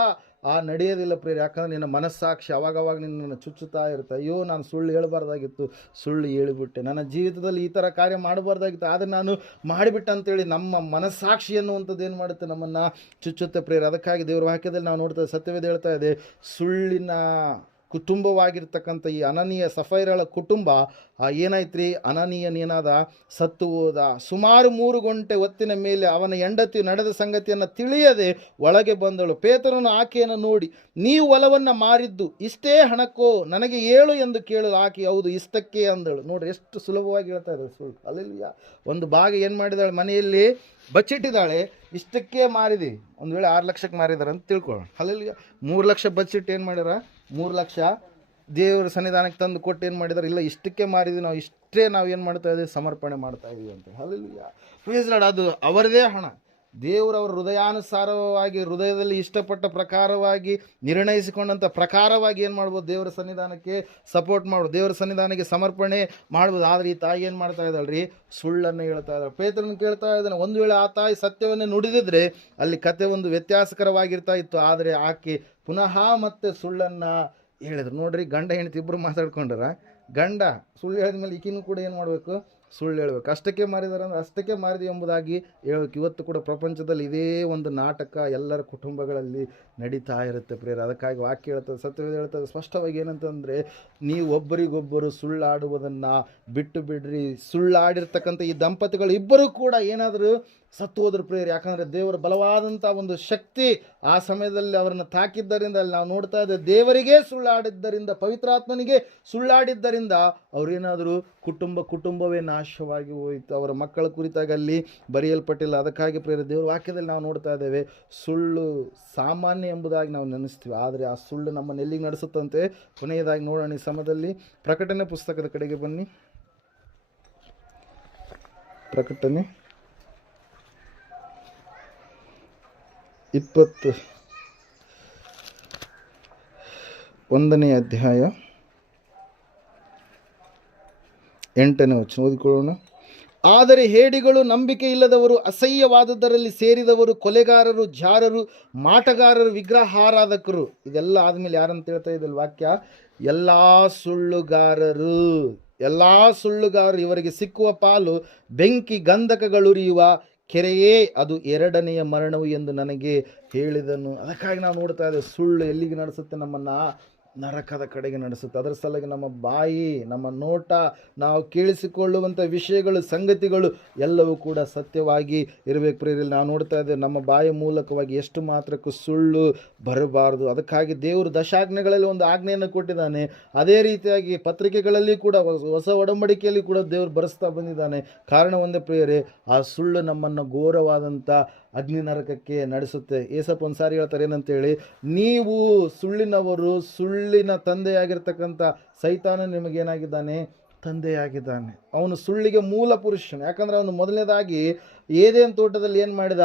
ನಡೆಯೋದಿಲ್ಲ ಪ್ರಿಯರೇ. ಯಾಕಂದರೆ ನಿನ್ನ ಮನಸ್ಸಾಕ್ಷಿ ಅವಾಗವಾಗ ನಿನ್ನನ್ನು ಚುಚ್ಚುತ್ತಾ ಇರುತ್ತೆ. ಅಯ್ಯೋ, ನಾನು ಸುಳ್ಳು ಹೇಳಬಾರ್ದಾಗಿತ್ತು, ಸುಳ್ಳು ಹೇಳಿಬಿಟ್ಟೆ, ನನ್ನ ಜೀವಿತದಲ್ಲಿ ಈ ಥರ ಕಾರ್ಯ ಮಾಡಬಾರ್ದಾಗಿತ್ತು, ಆದರೆ ನಾನು ಮಾಡಿಬಿಟ್ಟೆ ಅಂತೇಳಿ ನಮ್ಮ ಮನಸ್ಸಾಕ್ಷಿ ಅನ್ನುವಂಥದ್ದು ಏನು ಮಾಡುತ್ತೆ, ನಮ್ಮನ್ನು ಚುಚ್ಚುತ್ತೆ ಪ್ರಿಯರೇ. ಅದಕ್ಕಾಗಿ ದೇವರ ವಾಕ್ಯದಲ್ಲಿ ನಾವು ನೋಡ್ತಾ ಸತ್ಯವೇದ ಹೇಳ್ತಾ ಇದೆ, ಸುಳ್ಳಿನ ಕುಟುಂಬವಾಗಿರ್ತಕ್ಕಂಥ ಈ ಅನನೀಯ ಸಫೈರಳ ಕುಟುಂಬ ಏನಾಯ್ತು ರೀ, ಅನನೀಯನೇನಾದ ಸತ್ತು ಹೋದ. ಸುಮಾರು 3 ಗಂಟೆ ಹೊತ್ತಿನ ಮೇಲೆ ಅವನ ಹೆಂಡತಿ ನಡೆದ ಸಂಗತಿಯನ್ನು ತಿಳಿಯದೆ ಒಳಗೆ ಬಂದಳು. ಪೇತ್ರನು ಆಕೆಯನ್ನು ನೋಡಿ, ನೀವು ಹೊಲವನ್ನು ಮಾರಿದ್ದು ಇಷ್ಟೇ ಹಣಕ್ಕೋ? ನನಗೆ ಹೇಳು ಎಂದು ಕೇಳಲು ಆಕೆ ಹೌದು ಇಷ್ಟಕ್ಕೆ ಅಂದಳು. ನೋಡ್ರಿ, ಎಷ್ಟು ಸುಲಭವಾಗಿ ಹೇಳ್ತಾ ಇದ್ದಾರೆ ಸುಳ್ಳು. ಅಲ್ಲಿಲ್ಲ, ಒಂದು ಭಾಗ ಏನು ಮಾಡಿದಾಳೆ, ಮನೆಯಲ್ಲಿ ಬಚ್ಚಿಟ್ಟಿದ್ದಾಳೆ, ಇಷ್ಟಕ್ಕೆ ಮಾರಿದಿ. ಒಂದು ವೇಳೆ 6 ಲಕ್ಷಕ್ಕೆ ಮಾರಿದಾರೆ ಅಂತ ತಿಳ್ಕೊಳ್ಳೋಣ. ಅಲ್ಲಿಲ್ಲ, 3 ಲಕ್ಷ ಬಚ್ಚಿಟ್ಟು ಏನು ಮಾಡ್ಯಾರ, 3 ಲಕ್ಷ ದೇವರ ಸನ್ನಿಧಾನಕ್ಕೆ ತಂದು ಕೊಟ್ಟು ಏನು ಮಾಡಿದ್ದಾರೆ, ಇಲ್ಲ ಇಷ್ಟಕ್ಕೆ ಮಾರಿದ್ವಿ ನಾವು, ಇಷ್ಟೇ ನಾವು ಏನು ಮಾಡ್ತಾ ಇದ್ದೀವಿ, ಸಮರ್ಪಣೆ ಮಾಡ್ತಾ ಇದ್ದೀವಿ ಅಂತ. Hallelujah, praise lord. ಅದು ಅವರದೇ ಹಣ. ದೇವರವರ ಹೃದಯಾನುಸಾರವಾಗಿ, ಹೃದಯದಲ್ಲಿ ಇಷ್ಟಪಟ್ಟ ಪ್ರಕಾರವಾಗಿ, ನಿರ್ಣಯಿಸಿಕೊಂಡಂಥ ಪ್ರಕಾರವಾಗಿ ಏನು ಮಾಡ್ಬೋದು, ದೇವರ ಸನ್ನಿಧಾನಕ್ಕೆ ಸಪೋರ್ಟ್ ಮಾಡ್ಬೋದು, ದೇವರ ಸನ್ನಿಧಾನಕ್ಕೆ ಸಮರ್ಪಣೆ ಮಾಡ್ಬೋದು. ಆದರೆ ಈ ತಾಯಿ ಏನು ಮಾಡ್ತಾ ಇದ್ದಾಳ್ರಿ, ಸುಳ್ಳನ್ನು ಹೇಳ್ತಾ ಇದ್ದಾಳೆ. ಪೇತ್ರನ ಕೇಳ್ತಾ ಇದ್ದಾನೆ, ಒಂದು ವೇಳೆ ಆ ತಾಯಿ ಸತ್ಯವನ್ನೇ ನುಡಿದಿದ್ರೆ ಅಲ್ಲಿ ಕತೆ ಒಂದು ವ್ಯತ್ಯಾಸಕರವಾಗಿರ್ತಾ ಇತ್ತು. ಆದರೆ ಆಕೆ ಪುನಃ ಮತ್ತೆ ಸುಳ್ಳನ್ನು ಹೇಳಿದ್ರು. ನೋಡ್ರಿ, ಗಂಡ ಹೆಂಡತಿ ಇಬ್ಬರು ಮಾತಾಡ್ಕೊಂಡ್ರ, ಗಂಡ ಸುಳ್ಳು ಹೇಳಿದ ಮೇಲೆ ಈಕಿನೂ ಕೂಡ ಏನು ಮಾಡಬೇಕು, ಸುಳ್ಳು ಹೇಳ್ಬೇಕು. ಅಷ್ಟಕ್ಕೆ ಮಾರಿದಾರೆ ಅಂದರೆ ಅಷ್ಟಕ್ಕೆ ಮಾರಿದ್ವಿ ಎಂಬುದಾಗಿ ಹೇಳ್ಬೇಕು. ಇವತ್ತು ಕೂಡ ಪ್ರಪಂಚದಲ್ಲಿ ಇದೇ ಒಂದು ನಾಟಕ ಎಲ್ಲರ ಕುಟುಂಬಗಳಲ್ಲಿ ನಡೀತಾ ಇರುತ್ತೆ ಪ್ರಿಯರೇ. ಅದಕ್ಕಾಗಿ ವಾಕ್ಯ ಹೇಳ್ತದೆ, ಸತ್ಯವೇದ ಹೇಳ್ತದೆ ಸ್ಪಷ್ಟವಾಗಿ, ಏನಂತಂದರೆ, ನೀವು ಒಬ್ಬರಿಗೊಬ್ಬರು ಸುಳ್ಳಾಡುವುದನ್ನು ಬಿಟ್ಟು ಬಿಡ್ರಿ. ಸುಳ್ಳಾಡಿರ್ತಕ್ಕಂಥ ಈ ದಂಪತಿಗಳು ಇಬ್ಬರು ಕೂಡ ಏನಾದರೂ ಸತ್ತು ಹೋದ್ರು ಪ್ರಿಯರೇ. ಯಾಕಂದರೆ ದೇವರ ಬಲವಾದಂಥ ಒಂದು ಶಕ್ತಿ ಆ ಸಮಯದಲ್ಲಿ ಅವರನ್ನು ತಾಕಿದ್ದರಿಂದ ಅಲ್ಲಿ ನಾವು ನೋಡ್ತಾ ಇದ್ದೇವೆ. ದೇವರಿಗೆ ಸುಳ್ಳಾಡಿದ್ದರಿಂದ, ಪವಿತ್ರಾತ್ಮನಿಗೆ ಸುಳ್ಳಾಡಿದ್ದರಿಂದ ಅವರೇನಾದರೂ ಕುಟುಂಬವೇ ನಾಶವಾಗಿ ಹೋಯಿತು. ಅವರ ಮಕ್ಕಳ ಕುರಿತಾಗಿ ಅಲ್ಲಿ ಬರೆಯಲ್ಪಟ್ಟಿಲ್ಲ. ಅದಕ್ಕಾಗಿ ಪ್ರಿಯರೇ, ದೇವರ ವಾಕ್ಯದಲ್ಲಿ ನಾವು ನೋಡ್ತಾ ಇದ್ದೇವೆ, ಸುಳ್ಳು ಸಾಮಾನ್ಯ ಎಂಬುದಾಗಿ ನಾವು ನೆನೆಸ್ತೀವಿ, ಆದರೆ ಆ ಸುಳ್ಳು ನಮ್ಮನ್ನು ಎಲ್ಲಿಗೆ ನಡೆಸುತ್ತಂತೆ. ಕೊನೆಯದಾಗಿ ನೋಡೋಣ ಈ ಸಮಯದಲ್ಲಿ ಪ್ರಕಟಣೆ ಪುಸ್ತಕದ ಕಡೆಗೆ ಬನ್ನಿ. ಪ್ರಕಟಣೆ 21ನೇ ಅಧ್ಯಾಯ 8ನೇ ವಚನ ಓದಿಕೊಳ್ಳೋಣ. ಆದರೆ ಹೇಡಿಗಳು, ನಂಬಿಕೆ ಇಲ್ಲದವರು, ಅಸಹ್ಯವಾದದ್ದರಲ್ಲಿ ಸೇರಿದವರು, ಕೊಲೆಗಾರರು, ಜಾರರು, ಮಾಟಗಾರರು, ವಿಗ್ರಹಾರಾಧಕರು. ಇದೆಲ್ಲ ಆದಮೇಲೆ ಯಾರಂತ ಹೇಳ್ತಾ ಇದ್ದಲ್ಲಿ ವಾಕ್ಯ, ಎಲ್ಲ ಸುಳ್ಳುಗಾರರು. ಎಲ್ಲ ಸುಳ್ಳುಗಾರರು ಇವರಿಗೆ ಸಿಕ್ಕುವ ಪಾಲು ಬೆಂಕಿ ಗಂಧಕಗಳುರಿಯುವ ಕೆರೆಯೇ, ಅದು ಎರಡನೆಯ ಮರಣವು ಎಂದು ನನಗೆ ಹೇಳಿದನು. ಅದಕ್ಕಾಗಿ ನಾವು ನೋಡ್ತಾ ಇದ್ದೇವೆ, ಸುಳ್ಳು ಎಲ್ಲಿಗೆ ನಡೆಸುತ್ತೆ? ನಮ್ಮನ್ನು ನರಕದ ಕಡೆಗೆ ನಡೆಸುತ್ತೆ. ಅದರ ಸಲುವಾಗಿ ನಮ್ಮ ಬಾಯಿ, ನಮ್ಮ ನೋಟ, ನಾವು ಕೇಳಿಸಿಕೊಳ್ಳುವಂಥ ವಿಷಯಗಳು, ಸಂಗತಿಗಳು ಎಲ್ಲವೂ ಕೂಡ ಸತ್ಯವಾಗಿ ಇರಬೇಕು. ಪ್ರಿಯರಲ್ಲಿ, ನಾವು ನೋಡ್ತಾ ಇದ್ದೇವೆ ನಮ್ಮ ಬಾಯಿ ಮೂಲಕವಾಗಿ ಎಷ್ಟು ಮಾತ್ರಕ್ಕೂ ಸುಳ್ಳು ಬರಬಾರದು. ಅದಕ್ಕಾಗಿ ದೇವರು ದಶಾಜ್ಞೆಗಳಲ್ಲಿ ಒಂದು ಆಜ್ಞೆಯನ್ನು ಕೊಟ್ಟಿದ್ದಾನೆ. ಅದೇ ರೀತಿಯಾಗಿ ಪತ್ರಿಕೆಗಳಲ್ಲಿ ಕೂಡ, ಹೊಸ ಒಡಂಬಡಿಕೆಯಲ್ಲಿ ಕೂಡ ದೇವರು ಬರೆಸ್ತಾ ಬಂದಿದ್ದಾನೆ. ಕಾರಣ ಒಂದೇ ಪ್ರಿಯರೇ, ಆ ಸುಳ್ಳು ನಮ್ಮನ್ನು ಘೋರವಾದಂಥ ಅಗ್ನಿ ನರಕಕ್ಕೆ ನಡೆಸುತ್ತೆ. ಏಸಪ್ಪ ಒಂದು ಸಾರಿ ಹೇಳ್ತಾರೆ ಏನಂತೇಳಿ, ನೀವು ಸುಳ್ಳಿನವರು, ಸುಳ್ಳಿನ ತಂದೆಯಾಗಿರ್ತಕ್ಕಂಥ ಸೈತಾನ ನಿಮಗೇನಾಗಿದ್ದಾನೆ? ತಂದೆಯಾಗಿದ್ದಾನೆ. ಅವನು ಸುಳ್ಳಿಗೆ ಮೂಲ ಪುರುಷನು. ಯಾಕಂದರೆ ಅವನು ಮೊದಲನೇದಾಗಿ ಏದೇನ್ ತೋಟದಲ್ಲಿ ಏನು ಮಾಡಿದ?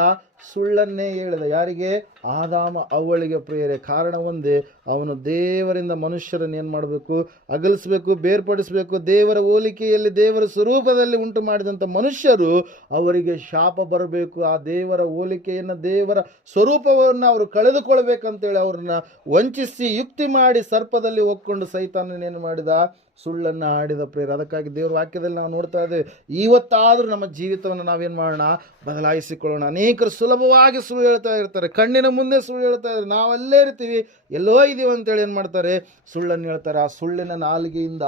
ಸುಳ್ಳನ್ನೇ ಹೇಳಿದ. ಯಾರಿಗೆ? ಆದಾಮ ಅವ್ವಳಿಗೆ. ಪ್ರಿಯರೇ, ಕಾರಣ ಒಂದೇ, ಅವನು ದೇವರಿಂದ ಮನುಷ್ಯರನ್ನು ಏನು ಮಾಡಬೇಕು? ಅಗಲಿಸಬೇಕು, ಬೇರ್ಪಡಿಸಬೇಕು. ದೇವರ ಹೋಲಿಕೆಯಲ್ಲಿ, ದೇವರ ಸ್ವರೂಪದಲ್ಲಿ ಉಂಟು ಮಾಡಿದಂಥ ಮನುಷ್ಯರು, ಅವರಿಗೆ ಶಾಪ ಬರಬೇಕು. ಆ ದೇವರ ಹೋಲಿಕೆಯನ್ನು, ದೇವರ ಸ್ವರೂಪವನ್ನು ಅವರು ಕಳೆದುಕೊಳ್ಬೇಕಂತೇಳಿ ಅವ್ರನ್ನ ವಂಚಿಸಿ ಯುಕ್ತಿ ಮಾಡಿ ಸರ್ಪದಲ್ಲಿ ಒಕ್ಕೊಂಡು ಸೈತಾನನೇನು ಮಾಡಿದ? ಸುಳ್ಳನ್ನು ಆಡಿದ. ಪ್ರಿಯರೇ, ಅದಕ್ಕಾಗಿ ದೇವರ ವಾಕ್ಯದಲ್ಲಿ ನಾವು ನೋಡ್ತಾ ಇದ್ದೇವೆ, ಇವತ್ತಾದರೂ ನಮ್ಮ ಜೀವಿತವನ್ನು ನಾವೇನು ಮಾಡೋಣ? ಬದಲಾಯಿಸಿಕೊಳ್ಳೋಣ. ಅನೇಕರು ಸುಲಭವಾಗಿ ಸುಳ್ಳು ಹೇಳ್ತಾ ಇರ್ತಾರೆ, ಕಣ್ಣಿನ ಮುಂದೆ ಸುಳ್ಳು ಹೇಳ್ತಾ ಇದ್ದಾರೆ. ನಾವು ಅಲ್ಲೇ ಇರ್ತೀವಿ, ಎಲ್ಲೋ ಇದ್ದೀವಿ ಅಂತೇಳಿ ಏನು ಮಾಡ್ತಾರೆ? ಸುಳ್ಳನ್ನು ಹೇಳ್ತಾರೆ. ಆ ಸುಳ್ಳಿನ ನಾಲಿಗೆಯಿಂದ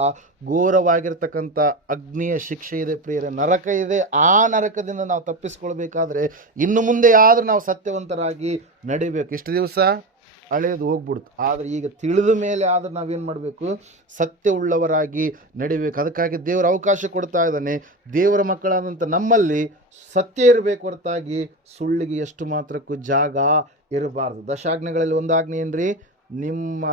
ಘೋರವಾಗಿರ್ತಕ್ಕಂಥ ಅಗ್ನಿಯ ಶಿಕ್ಷೆ ಇದೆ ಪ್ರಿಯರೇ, ನರಕ ಇದೆ. ಆ ನರಕದಿಂದ ನಾವು ತಪ್ಪಿಸ್ಕೊಳ್ಬೇಕಾದ್ರೆ ಇನ್ನು ಮುಂದೆ ಆದರೂ ನಾವು ಸತ್ಯವಂತರಾಗಿ ನಡಿಬೇಕು. ಇಷ್ಟು ದಿವಸ ಹಳೆಯದು ಹೋಗ್ಬಿಡ್ತು, ಆದರೆ ಈಗ ತಿಳಿದ ಮೇಲೆ ಆದ್ರೆ ನಾವೇನು ಮಾಡಬೇಕು? ಸತ್ಯವುಳ್ಳವರಾಗಿ ನಡಿಬೇಕು. ಅದಕ್ಕಾಗಿ ದೇವರು ಅವಕಾಶ ಕೊಡ್ತಾ ಇದ್ದಾನೆ. ದೇವರ ಮಕ್ಕಳಾದಂಥ ನಮ್ಮಲ್ಲಿ ಸತ್ಯ ಇರಬೇಕು ಹೊರತಾಗಿ ಸುಳ್ಳಿಗೆ ಎಷ್ಟು ಮಾತ್ರಕ್ಕೂ ಜಾಗ ಇರಬಾರ್ದು. ದಶಾಜ್ಞೆಗಳಲ್ಲಿ ಒಂದು ಆಜ್ಞೆ ಏನ್ರಿ? ನಿಮ್ಮ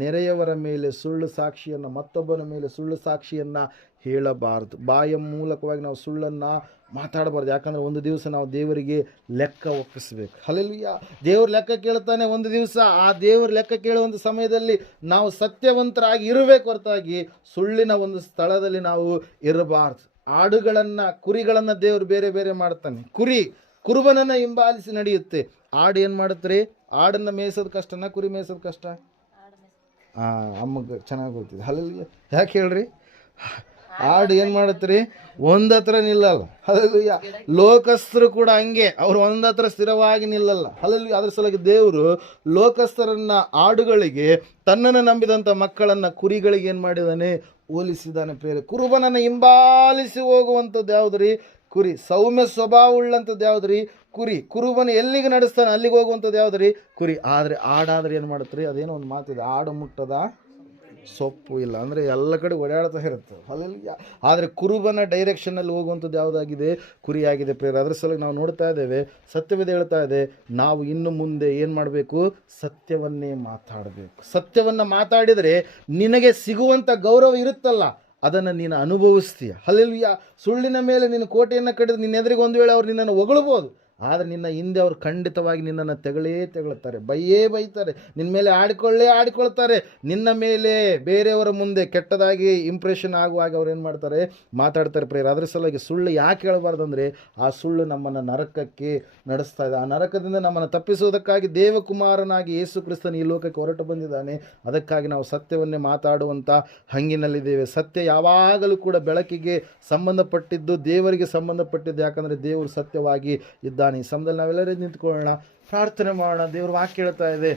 ನೆರೆಯವರ ಮೇಲೆ ಸುಳ್ಳು ಸಾಕ್ಷಿಯನ್ನು, ಮತ್ತೊಬ್ಬನ ಮೇಲೆ ಸುಳ್ಳು ಸಾಕ್ಷಿಯನ್ನು ಹೇಳಬಾರ್ದು. ಬಾಯ ಮೂಲಕವಾಗಿ ನಾವು ಸುಳ್ಳನ್ನು ಮಾತಾಡಬಾರ್ದು. ಯಾಕಂದರೆ ಒಂದು ದಿವಸ ನಾವು ದೇವರಿಗೆ ಲೆಕ್ಕ ಒಪ್ಪಿಸಬೇಕು. ಹಲ್ಲೆಲೂಯಾ. ದೇವ್ರ ಲೆಕ್ಕ ಕೇಳ್ತಾನೆ ಒಂದು ದಿವಸ. ಆ ದೇವ್ರ ಲೆಕ್ಕ ಕೇಳುವಂಥ ಸಮಯದಲ್ಲಿ ನಾವು ಸತ್ಯವಂತರಾಗಿ ಇರಬೇಕು ಹೊರತಾಗಿ ಸುಳ್ಳಿನ ಒಂದು ಸ್ಥಳದಲ್ಲಿ ನಾವು ಇರಬಾರ್ದು. ಆಡುಗಳನ್ನು, ಕುರಿಗಳನ್ನು ದೇವರು ಬೇರೆ ಬೇರೆ ಮಾಡ್ತಾನೆ. ಕುರುಬನನ್ನು ಹಿಂಬಾಲಿಸಿ ನಡೆಯುತ್ತೆ. ಆಡು ಏನು ಮಾಡುತ್ತೆ ರೀ? ಆಡನ್ನು ಮೇಯಿಸೋದು ಕಷ್ಟನಾ, ಕುರಿ ಮೇಯಿಸೋದು ಕಷ್ಟ? ಅಮ್ಮಗೆ ಚೆನ್ನಾಗಿ ಗೊತ್ತಿದೆ. ಹಲ್ಲೆಲೂಯಾ. ಯಾಕೆ ಹೇಳ್ರಿ? ಆಡು ಏನು ಮಾಡುತ್ತೆ ರೀ? ಒಂದತ್ರ ನಿಲ್ಲಲ್ಲ. ಹಲ್ಲೆಲೂಯಾ. ಲೋಕಸ್ಥರು ಕೂಡ ಹಂಗೆ, ಅವ್ರು ಒಂದತ್ರ ಸ್ಥಿರವಾಗಿ ನಿಲ್ಲಲ್ಲ. ಹಲ್ಲೆಲೂಯಾ. ಅದ್ರ ಸಲುವಾಗಿ ದೇವರು ಲೋಕಸ್ಥರನ್ನ ಆಡುಗಳಿಗೆ, ತನ್ನನ್ನು ನಂಬಿದಂಥ ಮಕ್ಕಳನ್ನು ಕುರಿಗಳಿಗೆ ಏನು ಮಾಡಿದ್ದಾನೆ? ಹೋಲಿಸಿದ್ದಾನೆ. ಪ್ರಿಯರೇ, ಕುರುಬನನ್ನು ಹಿಂಬಾಲಿಸಿ ಹೋಗುವಂಥದ್ದು ಯಾವುದ್ರಿ? ಕುರಿ. ಸೌಮ್ಯ ಸ್ವಭಾವ ಉಳ್ಳಂಥದ್ದು ಯಾವುದ್ರಿ? ಕುರಿ. ಕುರುಬನ ಎಲ್ಲಿಗೆ ನಡೆಸ್ತಾನೆ ಅಲ್ಲಿಗೆ ಹೋಗುವಂಥದ್ದು ಯಾವುದ್ರಿ? ಕುರಿ. ಆದರೆ ಆಡಾದ್ರೆ ಏನು ಮಾಡುತ್ತೆ? ಅದೇನೋ ಒಂದು ಮಾತಿದೆ, ಆಡು ಮುಟ್ಟದ ಸೊಪ್ಪು ಇಲ್ಲ. ಅಂದರೆ ಎಲ್ಲ ಕಡೆ ಓಡಾಡ್ತಾ ಇರುತ್ತೆ. ಹಲ್ಲೆಲೂಯಾ. ಆದರೆ ಕುರುಬನ ಡೈರೆಕ್ಷನಲ್ಲಿ ಹೋಗುವಂಥದ್ದು ಯಾವುದಾಗಿದೆ? ಕುರಿಯಾಗಿದೆ ಪ್ರಿಯರೇ. ಅದರ ಸಲುವಾಗಿ ನಾವು ನೋಡ್ತಾ ಇದ್ದೇವೆ, ಸತ್ಯವೇದ ಹೇಳ್ತಾ ಇದೆ, ನಾವು ಇನ್ನು ಮುಂದೆ ಏನು ಮಾಡಬೇಕು? ಸತ್ಯವನ್ನೇ ಮಾತಾಡಬೇಕು. ಸತ್ಯವನ್ನು ಮಾತಾಡಿದರೆ ನಿನಗೆ ಸಿಗುವಂಥ ಗೌರವ ಇರುತ್ತಲ್ಲ, ಅದನ್ನು ನೀನು ಅನುಭವಿಸ್ತೀಯ. ಹಲ್ಲೆಲೂಯಾ. ಸುಳ್ಳಿನ ಮೇಲೆ ನೀನು ಕೋಟೆಯನ್ನು ಕಟ್ಟಿದ್ರೆ ನಿನ್ನ ಎದುರಿಗೆ ಒಂದು ವೇಳೆ ಅವ್ರು ನಿನ್ನನ್ನು ಹೊಗಳ್ಬೋದು, ಆದರೆ ನಿನ್ನ ಹಿಂದೆ ಅವರು ಖಂಡಿತವಾಗಿ ನಿನ್ನನ್ನು ತೆಗಳ್ತಾರೆ, ಬೈತಾರೆ, ನಿನ್ನ ಮೇಲೆ ಆಡಿಕೊಳ್ತಾರೆ. ನಿನ್ನ ಮೇಲೆ ಬೇರೆಯವರ ಮುಂದೆ ಕೆಟ್ಟದಾಗಿ ಇಂಪ್ರೆಷನ್ ಆಗುವಾಗ ಅವ್ರು ಏನು ಮಾಡ್ತಾರೆ? ಮಾತಾಡ್ತಾರೆ ಪ್ರಿಯರೇ. ಅದರ ಸಲುವಾಗಿ ಸುಳ್ಳು ಯಾಕೆ ಹೇಳಬಾರ್ದು ಅಂದರೆ, ಆ ಸುಳ್ಳು ನಮ್ಮನ್ನು ನರಕಕ್ಕೆ ನಡೆಸ್ತಾ ಇದೆ. ಆ ನರಕದಿಂದ ನಮ್ಮನ್ನು ತಪ್ಪಿಸುವುದಕ್ಕಾಗಿ ದೇವಕುಮಾರನಾಗಿ ಯೇಸು ಕ್ರಿಸ್ತನು ಈ ಲೋಕಕ್ಕೆ ಹೊರಟು ಬಂದಿದ್ದಾನೆ. ಅದಕ್ಕಾಗಿ ನಾವು ಸತ್ಯವನ್ನೇ ಮಾತಾಡುವಂಥ ಹಂಗಿನಲ್ಲಿದ್ದೇವೆ. ಸತ್ಯ ಯಾವಾಗಲೂ ಕೂಡ ಬೆಳಕಿಗೆ ಸಂಬಂಧಪಟ್ಟಿದ್ದು, ದೇವರಿಗೆ ಸಂಬಂಧಪಟ್ಟಿದ್ದು. ಯಾಕಂದರೆ ದೇವರು ಸತ್ಯವಾಗಿ ಇದ್ದಾನೆ. ಈ ಸಮಯದಲ್ಲಿ ನಾವೆಲ್ಲರೂ ನಿಂತ್ಕೊಳ್ಳೋಣ, ಪ್ರಾರ್ಥನೆ ಮಾಡೋಣ. ದೇವ್ರ ವಾಕ್ಯ ಹೇಳ್ತಾ ಇದೆ,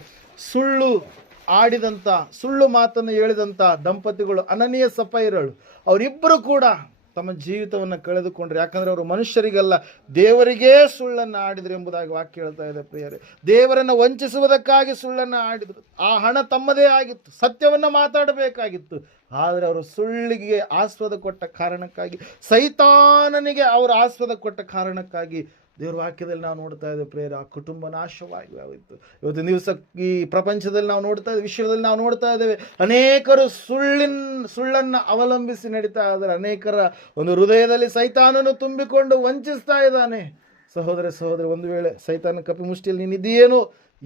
ಸುಳ್ಳು ಮಾತನ್ನು ಹೇಳಿದಂಥ ದಂಪತಿಗಳು ಅನನೀಯ ಸಫೈರಳು, ಅವರಿಬ್ಬರು ಕೂಡ ತಮ್ಮ ಜೀವಿತವನ್ನು ಕಳೆದುಕೊಂಡ್ರು. ಯಾಕಂದರೆ ಅವರು ಮನುಷ್ಯರಿಗಲ್ಲ, ದೇವರಿಗೇ ಸುಳ್ಳನ್ನು ಆಡಿದ್ರು ಎಂಬುದಾಗಿ ವಾಕ್ಯ ಹೇಳ್ತಾ ಇದೆ ಪ್ರಿಯರೇ. ದೇವರನ್ನು ವಂಚಿಸುವುದಕ್ಕಾಗಿ ಸುಳ್ಳನ್ನು ಆಡಿದರು. ಆ ಹಣ ತಮ್ಮದೇ ಆಗಿತ್ತು, ಸತ್ಯವನ್ನು ಮಾತಾಡಬೇಕಾಗಿತ್ತು. ಆದರೆ ಅವರು ಸುಳ್ಳಿಗೆ ಆಸ್ಪದ ಕೊಟ್ಟ ಕಾರಣಕ್ಕಾಗಿ, ಸೈತಾನನಿಗೆ ಅವರು ಆಸ್ಪದ ಕೊಟ್ಟ ಕಾರಣಕ್ಕಾಗಿ ದೇವ್ರ ವಾಕ್ಯದಲ್ಲಿ ನಾವು ನೋಡ್ತಾ ಇದ್ದೇವೆ ಪ್ರಿಯರೇ, ಆ ಕುಟುಂಬ ನಾಶವಾಗಿ ಹೋಯಿತು. ಇವತ್ತಿನ ದಿವಸ ಈ ಪ್ರಪಂಚದಲ್ಲಿ ನಾವು ನೋಡ್ತಾ ಇದ್ದೇವೆ, ವಿಶ್ವದಲ್ಲಿ ನಾವು ನೋಡ್ತಾ ಇದ್ದೇವೆ, ಅನೇಕರು ಸುಳ್ಳನ್ನು ಅವಲಂಬಿಸಿ ನಡೀತಾ ಇದ್ದಾರೆ. ಅನೇಕರ ಒಂದು ಹೃದಯದಲ್ಲಿ ಸೈತಾನನು ತುಂಬಿಕೊಂಡು ವಂಚಿಸ್ತಾ ಇದ್ದಾನೆ. ಸಹೋದರಿ, ಒಂದು ವೇಳೆ ಸೈತಾನ ಕಪಿ ಮುಷ್ಟಿಯಲ್ಲಿ ನೀನಿದ್ದೀಯೇನೋ,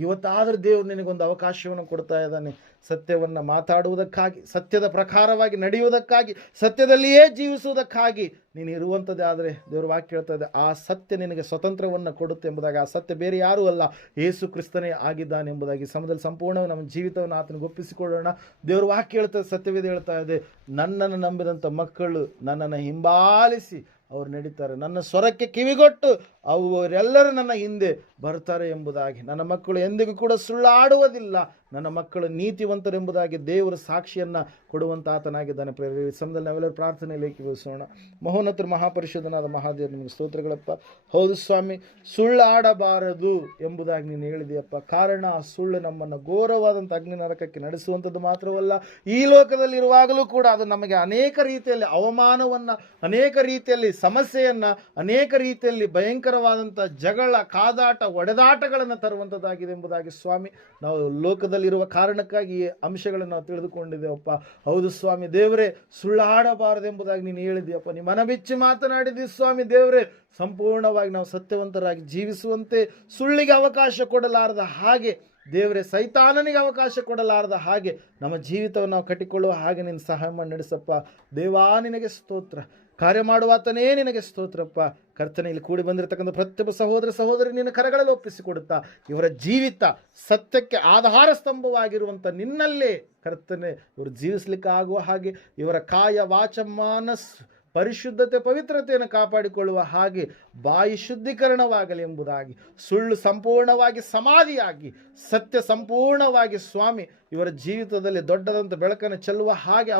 ಇವತ್ತಾದರೂ ದೇವರು ನಿನಗೊಂದು ಅವಕಾಶವನ್ನು ಕೊಡ್ತಾ ಇದ್ದಾನೆ. ಸತ್ಯವನ್ನು ಮಾತಾಡುವುದಕ್ಕಾಗಿ, ಸತ್ಯದ ಪ್ರಕಾರವಾಗಿ ನಡೆಯುವುದಕ್ಕಾಗಿ, ಸತ್ಯದಲ್ಲಿಯೇ ಜೀವಿಸುವುದಕ್ಕಾಗಿ ನೀನು ಇರುವಂಥದ್ದೇ ಆದರೆ ದೇವರು ವಾಕ್ಯ ಹೇಳ್ತಾ ಇದೆ, ಆ ಸತ್ಯ ನಿನಗೆ ಸ್ವತಂತ್ರವನ್ನು ಕೊಡುತ್ತೆ ಎಂಬುದಾಗಿ. ಆ ಸತ್ಯ ಬೇರೆ ಯಾರೂ ಅಲ್ಲ, ಯೇಸು ಕ್ರಿಸ್ತನೇ ಆಗಿದ್ದಾನೆ ಎಂಬುದಾಗಿ. ಸಮಯದಲ್ಲಿ ಸಂಪೂರ್ಣ ನಮ್ಮ ಜೀವಿತವನ್ನು ಆತನಿಗೆ ಒಪ್ಪಿಸಿಕೊಳ್ಳೋಣ. ದೇವರು ವಾಕ್ಯ ಹೇಳ್ತಾ, ಸತ್ಯವೇದ ಹೇಳ್ತಾ ಇದೆ, ನನ್ನನ್ನು ನಂಬಿದಂಥ ಮಕ್ಕಳು ನನ್ನನ್ನು ಹಿಂಬಾಲಿಸಿ ಅವರು ನಡೀತಾರೆ, ನನ್ನ ಸ್ವರಕ್ಕೆ ಕಿವಿಗೊಟ್ಟು ಅವರೆಲ್ಲರೂ ನನ್ನ ಹಿಂದೆ ಬರ್ತಾರೆ ಎಂಬುದಾಗಿ. ನನ್ನ ಮಕ್ಕಳು ಎಂದಿಗೂ ಕೂಡ ಸುಳ್ಳಾಡುವುದಿಲ್ಲ, ನನ್ನ ಮಕ್ಕಳು ನೀತಿವಂತರು ಎಂಬುದಾಗಿ ದೇವರ ಸಾಕ್ಷಿಯನ್ನು ಕೊಡುವಂಥ ಆತನಾಗಿದ್ದಾನೆ. ಪ್ರೇರಣೆ ಸಮಯದಲ್ಲಿ ನಾವೆಲ್ಲರೂ ಪ್ರಾರ್ಥನೆಯಲ್ಲಿ ಏಕೀಭವಿಸೋಣ. ಮಹೋನ್ನತರು ಮಹಾಪರಿಶುದ್ಧನಾದ ಮಹಾದೇವ, ನಿಮಗೆ ಸ್ತೋತ್ರಗಳಪ್ಪ. ಹೌದು ಸ್ವಾಮಿ, ಸುಳ್ಳಾಡಬಾರದು ಎಂಬುದಾಗಿ ನೀನು ಹೇಳಿದೆಯಪ್ಪ. ಕಾರಣ ಆ ಸುಳ್ಳು ನಮ್ಮನ್ನು ಘೋರವಾದಂಥ ಅಗ್ನಿ ನರಕಕ್ಕೆ ನಡೆಸುವಂಥದ್ದು ಮಾತ್ರವಲ್ಲ, ಈ ಲೋಕದಲ್ಲಿರುವಾಗಲೂ ಕೂಡ ಅದು ನಮಗೆ ಅನೇಕ ರೀತಿಯಲ್ಲಿ ಅವಮಾನವನ್ನು, ಅನೇಕ ರೀತಿಯಲ್ಲಿ ಸಮಸ್ಯೆಯನ್ನು, ಅನೇಕ ರೀತಿಯಲ್ಲಿ ಭಯಂಕರವಾದಂಥ ಜಗಳ, ಕಾದಾಟ, ಒಡೆದಾಟಗಳನ್ನು ತರುವಂಥದ್ದಾಗಿದೆ ಎಂಬುದಾಗಿ ಸ್ವಾಮಿ ನಾವು ಲೋಕದಲ್ಲಿರುವ ಕಾರಣಕ್ಕಾಗಿ ಈ ಅಂಶಗಳನ್ನು ನಾವು ತಿಳಿದುಕೊಂಡಿದ್ದೇವಪ್ಪ. ಹೌದು ಸ್ವಾಮಿ ದೇವರೇ, ಸುಳ್ಳಾಡಬಾರದು ಎಂಬುದಾಗಿ ನೀನು ಹೇಳಿದೆಯಪ್ಪ. ನೀ ಮನಬಿಚ್ಚಿ ಮಾತನಾಡಿದಿ ಸ್ವಾಮಿ ದೇವರೇ. ಸಂಪೂರ್ಣವಾಗಿ ನಾವು ಸತ್ಯವಂತರಾಗಿ ಜೀವಿಸುವಂತೆ, ಸುಳ್ಳಿಗೆ ಅವಕಾಶ ಕೊಡಲಾರದ ಹಾಗೆ ದೇವರೇ, ಸೈತಾನನಿಗೆ ಅವಕಾಶ ಕೊಡಲಾರದ ಹಾಗೆ ನಮ್ಮ ಜೀವಿತವನ್ನು ನಾವು ಕಟ್ಟಿಕೊಳ್ಳುವ ಹಾಗೆ ನೀನು ಸಹಾಯ ಮಾಡಿ ನಡೆಸಪ್ಪ. ದೇವಾ ನಿನಗೆ ಸ್ತೋತ್ರ. ಕಾರ್ಯ ಮಾಡುವಾತನೇ ನಿನಗೆ ಸ್ತೋತ್ರಪ್ಪ. ಕರ್ತನೆ, ಇಲ್ಲಿ ಕೂಡಿ ಬಂದಿರತಕ್ಕಂಥ ಪ್ರತಿಯೊಬ್ಬ ಸಹೋದರ ಸಹೋದರಿ ನಿನ್ನ ಕರಗಳಲ್ಲಿ ಒಪ್ಪಿಸಿಕೊಡುತ್ತಾ, ಇವರ ಜೀವಿತ ಸತ್ಯಕ್ಕೆ ಆಧಾರ ಸ್ತಂಭವಾಗಿರುವಂಥ ನಿನ್ನಲ್ಲೇ ಕರ್ತನೆ ಇವರು ಜೀವಿಸಲಿಕ್ಕೆ ಆಗುವ ಹಾಗೆ, ಇವರ ಕಾಯ ವಾಚ ಮನಸ್ಸು ಪರಿಶುದ್ಧತೆ ಪವಿತ್ರತೆಯನ್ನು ಕಾಪಾಡಿಕೊಳ್ಳುವ ಹಾಗೆ ಬಾಯಿ ಶುದ್ಧೀಕರಣವಾಗಲಿ ಎಂಬುದಾಗಿ. ಸುಳ್ಳು ಸಂಪೂರ್ಣವಾಗಿ ಸಮಾಧಿಯಾಗಿ, ಸತ್ಯ ಸಂಪೂರ್ಣವಾಗಿ ಸ್ವಾಮಿ ಇವರ ಜೀವಿತದಲ್ಲಿ ದೊಡ್ಡದಂಥ ಬೆಳಕನ್ನು ಚೆಲ್ಲುವ ಹಾಗೆ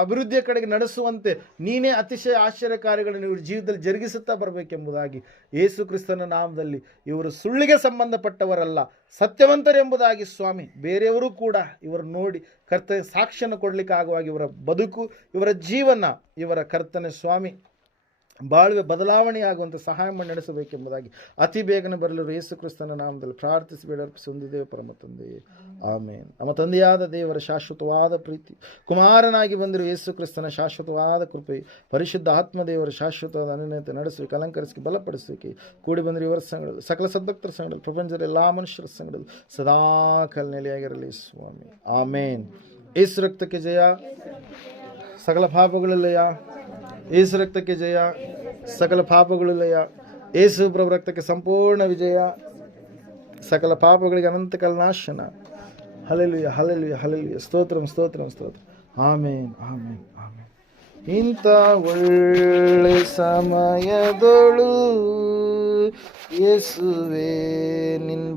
ಅಭಿವೃದ್ಧಿಯ ಕಡೆಗೆ ನಡೆಸುವಂತೆ ನೀನೇ ಅತಿಶಯ ಆಶ್ಚರ್ಯಕಾರಿಗಳನ್ನು ಇವರು ಜೀವಿತದಲ್ಲಿ ಜರುಗಿಸುತ್ತಾ ಬರಬೇಕೆಂಬುದಾಗಿ ಯೇಸು ಕ್ರಿಸ್ತನ ನಾಮದಲ್ಲಿ. ಇವರು ಸುಳ್ಳಿಗೆ ಸಂಬಂಧಪಟ್ಟವರಲ್ಲ, ಸತ್ಯವಂತರೆಂಬುದಾಗಿ ಸ್ವಾಮಿ ಬೇರೆಯವರು ಕೂಡ ಇವರು ನೋಡಿ ಕರ್ತನೆ ಸಾಕ್ಷ್ಯನ ಕೊಡಲಿಕ್ಕೆ ಆಗುವಾಗ ಇವರ ಬದುಕು, ಇವರ ಜೀವನ, ಇವರ ಕರ್ತನೆ ಸ್ವಾಮಿ ಬಾಳುವೆ ಬದಲಾವಣೆಯಾಗುವಂಥ ಸಹಾಯ ಮಾಡಿ ನಡೆಸಬೇಕೆಂಬುದಾಗಿ ಅತಿ ಬೇಗನೆ ಬರಲಿರುವ ಯೇಸು ಕ್ರಿಸ್ತನ ನಾಮದಲ್ಲಿ ಪ್ರಾರ್ಥಿಸಿ ಬೇಡರ್ಪಿಸಿ ಹೊಂದಿದ್ದೇವೆ ಪರಮ ತಂದೆಯೇ, ಆಮೇನ್. ನಮ್ಮ ತಂದೆಯಾದ ದೇವರ ಶಾಶ್ವತವಾದ ಪ್ರೀತಿ, ಕುಮಾರನಾಗಿ ಬಂದಿರುವ ಯೇಸು ಕ್ರಿಸ್ತನ ಶಾಶ್ವತವಾದ ಕೃಪೆ, ಪರಿಶುದ್ಧ ಆತ್ಮದೇವರ ಶಾಶ್ವತವಾದ ಅನ್ಯತೆ ನಡೆಸುವಿಕೆ, ಅಲಂಕರಿಸಿ ಬಲಪಡಿಸುವಿಕೆ, ಕೂಡಿ ಬಂದಿರುವ ಇವರ ಸಂಘದಲ್ಲಿ, ಸಕಲ ಸದ್ಭಕ್ತರ ಸಂಘದಲ್ಲಿ, ಪ್ರಪಂಚದ ಎಲ್ಲ ಮನುಷ್ಯರ ಸಂಘದಲ್ಲಿ ಸದಾ ನೆಲೆಯಾಗಿರಲಿ ಸ್ವಾಮಿ, ಆಮೇನ್. ಯೇಸು ರಕ್ತಕ್ಕೆ ಜಯ, ಸಕಲ ಪಾಪಗಳಲ್ಲಯ. ಯೇಸು ರಕ್ತಕ್ಕೆ ಜಯ, ಸಕಲ ಪಾಪಗಳು ಲಯ. ಯೇಸು ಪ್ರಭು ರಕ್ತಕ್ಕೆ ಸಂಪೂರ್ಣ ವಿಜಯ, ಸಕಲ ಪಾಪಗಳಿಗೆ ಅನಂತ ಕಲ್ನಾಶನ. Hallelujah, hallelujah, hallelujah. ಸ್ತೋತ್ರಂ, ಸ್ತೋತ್ರಂ, ಸ್ತೋತ್ರ. ಆಮೇನ್, ಆಮೇನ್, ಆಮೇನ್. ಇಂಥ ಒಳ್ಳೆ ಸಮಯದೊಳು ಯೇಸುವೇ ನಿನ್